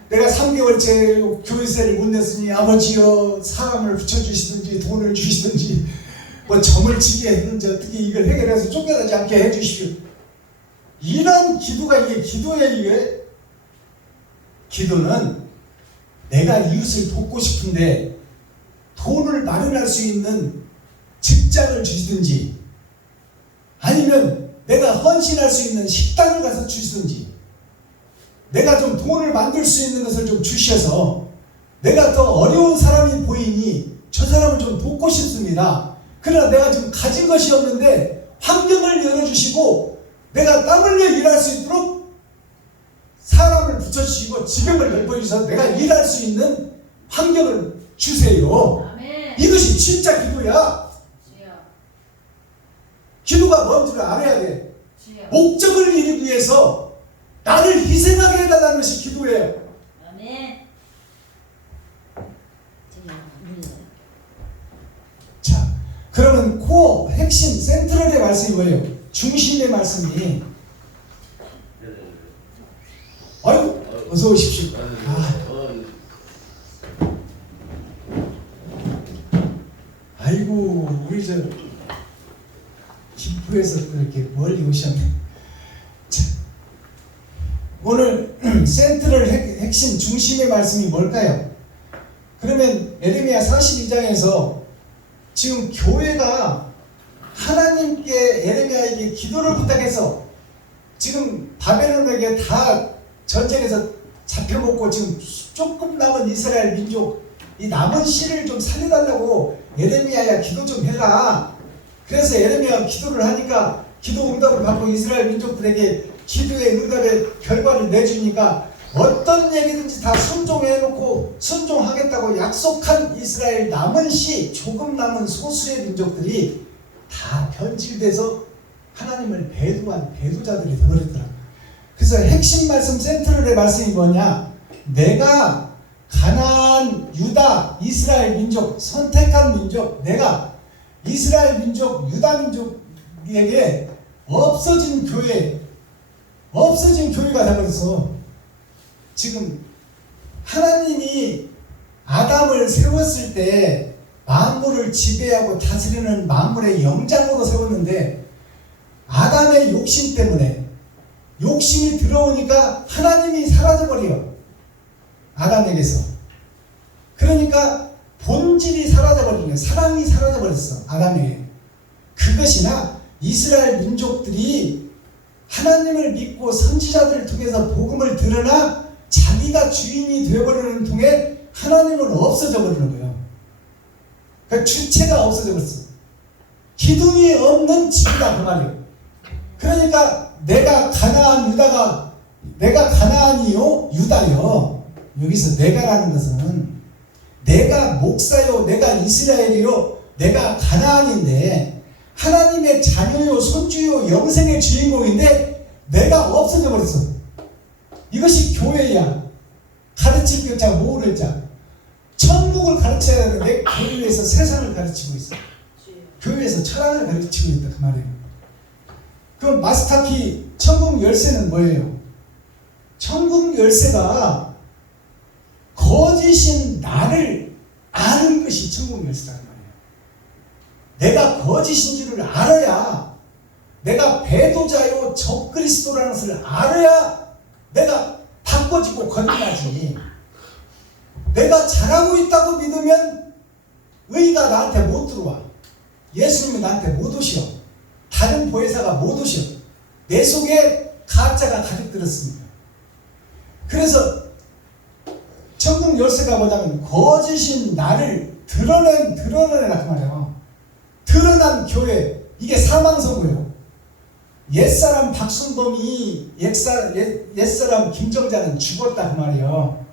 내가 3개월째 교회세를 못 냈으니 아버지여 사람을 붙여주시든지 돈을 주시든지 뭐 점을 치게 했는지 어떻게 이걸 해결해서 쫓겨나지 않게 해주십시오. 이런 기도가 이게 기도예요. 이게 기도는 내가 이웃을 돕고 싶은데 돈을 마련할 수 있는 직장을 주시든지 아니면 내가 헌신할 수 있는 식당을 가서 주시든지 내가 좀 돈을 만들 수 있는 것을 좀 주셔서 내가 더 어려운 사람이 보이니 저 사람을 좀 돕고 싶습니다. 그러나 내가 지금 가진 것이 없는데 환경을 열어주시고 내가 땀 흘려 일할 수 있도록 사람을 붙여주시고 지병을 넓혀주셔서 내가 일할 수 있는 환경을 주세요. 아멘. 이것이 진짜 기도야. 주여. 기도가 뭔지를 알아야 돼. 주여. 목적을 이루기 위해서 나를 희생하게 해달라는 것이 기도예요. 아멘. 자, 그러면 코어, 핵심, 센트럴의 말씀이 뭐예요? 중심의 말씀이. 아유, 어서 오십시오. 아이고, 우리 저 김포에서 또 이렇게 멀리 오셨네. 자, 오늘 센트럴 핵심, 중심의 말씀이 뭘까요? 그러면 에레미야 42장에서 지금 교회가 하나님께 에레미야에게 기도를 부탁해서 지금 바벨론에게 다 전쟁에서 잡혀먹고 지금 조금 남은 이스라엘 민족 이 남은 씨를 좀 살려달라고 에레미야야 기도 좀 해라. 그래서 에레미야가 기도를 하니까 기도 응답을 받고 이스라엘 민족들에게 기도의 응답의 결과를 내주니까 어떤 얘기든지 다 순종해놓고 순종하겠다고 약속한 이스라엘 남은 씨, 조금 남은 소수의 민족들이 다 변질돼서 하나님을 배도한 배도자들이 되어버렸더라고요. 그래서 핵심 말씀 센트럴의 말씀이 뭐냐? 내가 가나안, 유다, 이스라엘 민족, 선택한 민족, 내가 이스라엘 민족, 유다 민족에게 없어진 교회가 되어버려서 지금 하나님이 아담을 세웠을 때 만물을 지배하고 다스리는 만물의 영장으로 세웠는데 아담의 욕심 때문에 욕심이 들어오니까 하나님이 사라져버려요. 아담에게서. 그러니까 본질이 사라져버리는, 사랑이 사라져버렸어. 아담에게. 그것이나 이스라엘 민족들이 하나님을 믿고 선지자들을 통해서 복음을 들으나 자기가 주인이 되어버리는 통에 하나님은 없어져 버리는 거예요. 그러니까 주체가 없어져 버렸어. 기둥이 없는 집이다 그 말이에요. 그러니까 내가 가나안이요 유다요. 여기서 내가라는 것은 내가 목사요, 내가 이스라엘이요, 내가 가나안인데 하나님의 자녀요, 손주요, 영생의 주인공인데 내가 없어져 버렸어. 이것이 교회야. 가르칠 교자, 모를 자. 천국을 가르쳐야 하는데 교회에서 세상을 가르치고 있어. 교회에서 철학을 가르치고 있다 그 말이에요. 그럼 마스터키 천국 열쇠는 뭐예요? 천국 열쇠가 거짓인 나를 아는 것이 천국 열쇠다 그 말이에요. 내가 거짓인 줄을 알아야, 내가 배도자요 적그리스도라는 것을 알아야 내가 바꿔지고 거듭나지. 내가 잘하고 있다고 믿으면 의가 나한테 못 들어와. 예수님이 나한테 못 오셔. 다른 보혜사가 못 오셔. 내 속에 가짜가 가득 들었습니다. 그래서 천국 열쇠가 뭐냐면 거짓인 나를 드러내라 그 말이에요. 드러난 교회, 이게 사망선고예요. 옛사람 박순범이 옛사람 김정자는 죽었다 그 말이에요.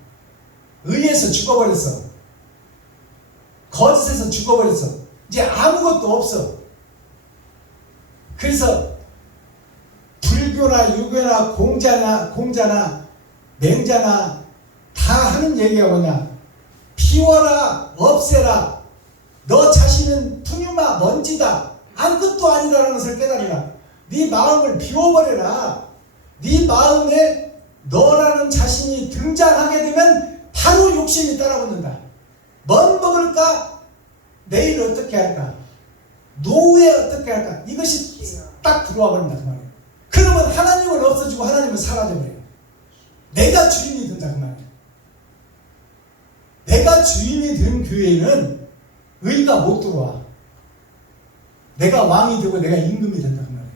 의에서 죽어버렸어. 거짓에서 죽어버렸어. 이제 아무것도 없어. 그래서 불교나 유교나 공자나 맹자나 다 하는 얘기가 뭐냐? 피워라, 없애라. 너 자신은 푸뉴마, 먼지다. 아무것도 아니라는 것을 깨달으라. 네 마음을 비워버려라. 네 마음에 너라는 자신이 등장하게 되면 바로 욕심이 따라붙는다. 뭘 먹을까? 내일 어떻게 할까? 노후에 어떻게 할까? 이것이 딱 들어와 버린다 그 말이에요. 그러면 하나님은 없어지고 하나님은 사라져버려요. 내가 주인이 된다 그 말이에요. 내가 주인이 된 교회는 의가 못 들어와. 내가 왕이 되고 내가 임금이 된다 그 말이에요.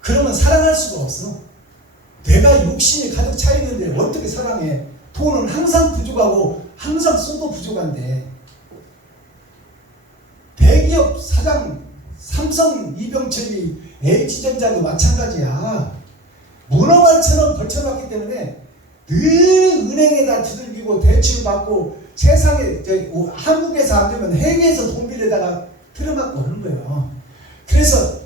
그러면 사랑할 수가 없어. 내가 욕심이 가득 차 있는데 어떻게 사랑해? 돈은 항상 부족하고 항상 써도 부족한데. 대기업 사장 삼성, 이병철이 LG전자도 마찬가지야. 문어발처럼 벌쳐놨기 때문에 늘 은행에다 두들기고 대출 받고 세상에 한국에서 안 되면 해외에서 돈 빌려다가 틀어막고 하는 거예요. 그래서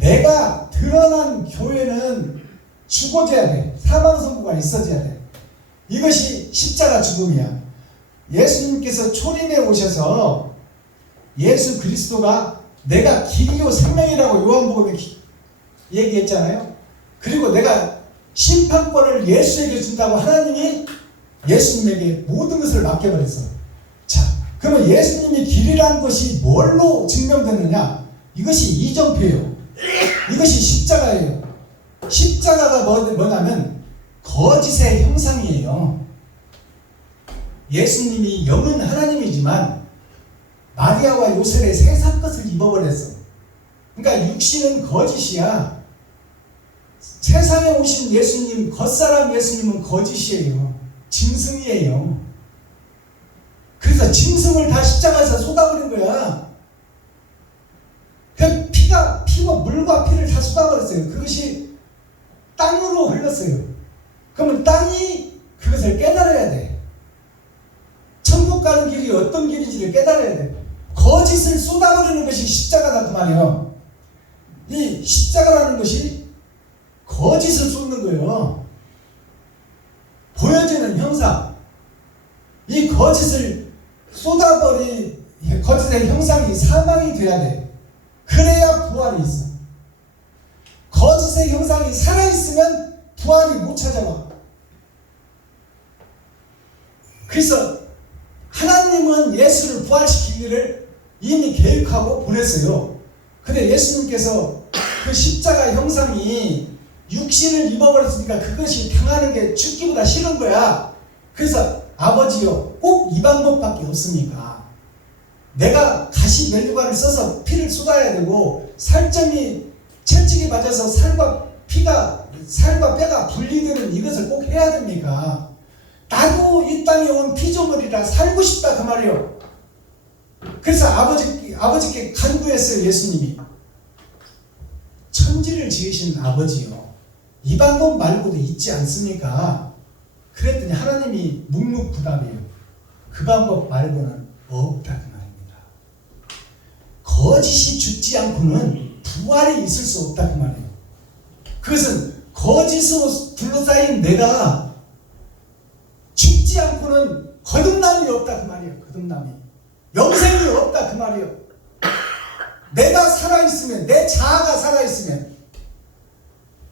내가 드러난 교회는 죽어져야 돼. 사망 선고가 있어져야 돼. 이것이 십자가 죽음이야. 예수님께서 초림에 오셔서 예수 그리스도가 내가 길이요 생명이라고 요한복음에 얘기했잖아요. 그리고 내가 심판권을 예수에게 준다고 하나님이 예수님에게 모든 것을 맡겨버렸어. 자, 그러면 예수님이 길이라는 것이 뭘로 증명되느냐? 이것이 이정표예요. 이것이 십자가예요. 십자가가 뭐냐면 거짓의 형상이에요. 예수님이 영은 하나님이지만 마리아와 요셉의 세상 것을 입어버렸어. 그러니까 육신은 거짓이야. 세상에 오신 예수님, 겉사람 예수님은 거짓이에요. 짐승이에요. 그래서 짐승을 다 십자가에서 쏟아버린 거야. 그 피가 물과 피를 다 쏟아버렸어요. 그것이 땅으로 흘렀어요. 그러면 땅이 그것을 깨달아야 돼. 천국 가는 길이 어떤 길인지를 깨달아야 돼. 거짓을 쏟아버리는 것이 십자가다 그 말이에요. 이 십자가라는 것이 거짓을 쏟는 거예요. 보여지는 형상. 이 거짓을 쏟아버린 거짓의 형상이 사망이 돼야 돼. 그래야 부활이 있어. 거짓의 형상이 살아있으면 부활이 못 찾아와. 그래서 하나님은 예수를 부활시키기를 이미 계획하고 보냈어요. 근데 예수님께서 그 십자가 형상이 육신을 입어버렸으니까 그것이 당하는 게 죽기보다 싫은 거야. 그래서 아버지요, 꼭 이 방법밖에 없으니까 내가 가시 면류관을 써서 피를 쏟아야 되고 살점이 채찍이 맞아서 살과 뼈가 분리되는 이것을 꼭 해야 됩니까? 나도 이 땅에 온 피조물이라 살고 싶다 그 말이에요. 그래서 아버지께 간구했어요. 예수님이 천지를 지으신 아버지요, 이 방법 말고도 있지 않습니까? 그랬더니 하나님이 묵묵부답이에요. 그 방법 말고는 없다 그 말입니다. 거짓이 죽지 않고는 부활이 있을 수 없다 그 말이에요. 그것은 거짓으로 둘러싸인 내가 죽지 않고는 거듭남이 없다 그 말이에요. 거듭남이 영생이 없다 그 말이에요. 내가 살아있으면, 내 자아가 살아있으면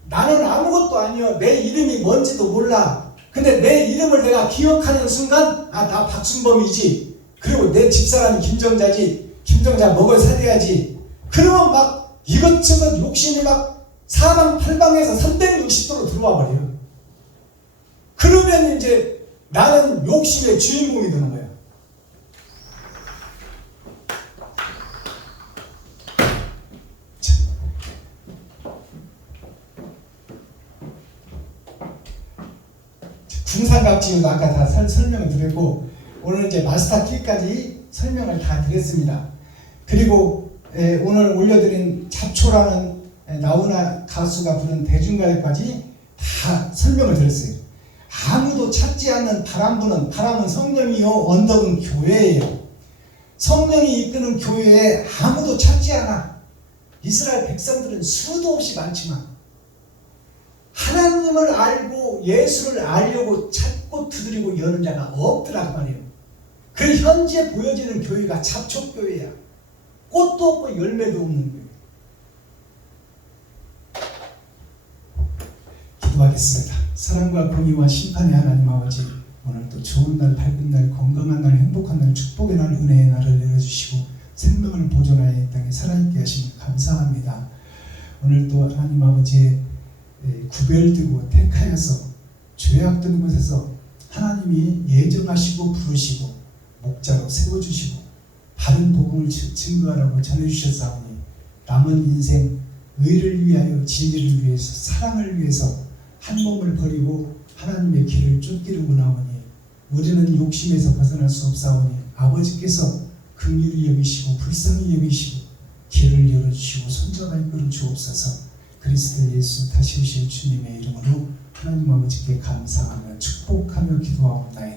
나는 아무것도 아니요, 내 이름이 뭔지도 몰라. 근데 내 이름을 내가 기억하는 순간, 아, 나 박순범이지, 그리고 내 집사람이 김정자지, 김정자 먹을 살려야지. 그러면 막 이것저것 욕심이 막 사방팔방에서 360도로 들어와 버려요. 그러면 이제 나는 욕심의 주인공이 되는 거예요. 궁상각지도 아까 다 설명을 드렸고, 오늘 이제 마스터 키까지 설명을 다 드렸습니다. 그리고 오늘 올려드린 잡초라는 나훈아 가수가 부른 대중가요까지 다 설명을 드렸어요. 아무도 찾지 않는 바람은 성령이요, 언덕은 교회예요. 성령이 이끄는 교회에 아무도 찾지 않아. 이스라엘 백성들은 수도 없이 많지만 하나님을 알고 예수를 알려고 찾고 두드리고 여는 자가 없더라 그 말이에요. 그 현재 보여지는 교회가 잡초교회야. 꽃도 없고 열매도 없는 교회. 기도하겠습니다. 사랑과 공의와 심판의 하나님 아버지, 오늘도 좋은 날, 밝은 날, 건강한 날, 행복한 날, 축복의 날, 은혜의 날을 내려주시고 생명을 보존하여 이 땅에 살아있게 하시니 감사합니다. 오늘도 하나님 아버지의 구별되고 택하여서 죄악된 곳에서 하나님이 예정하시고 부르시고 목자로 세워주시고 바른 복음을 증거하라고 전해주셨사오니 남은 인생 의를 위하여, 진리를 위해서, 사랑을 위해서 한 몸을 버리고 하나님의 길을 쫓기를 원하오니 우리는 욕심에서 벗어날 수 없사오니 아버지께서 긍휼히 여기시고 불쌍히 여기시고 길을 열어주시고 손잡아 이끌어 주옵소서. 그리스도 예수 다시 오실 주님의 이름으로 하나님 아버지께 감사하며 축복하며 기도하옵나이다.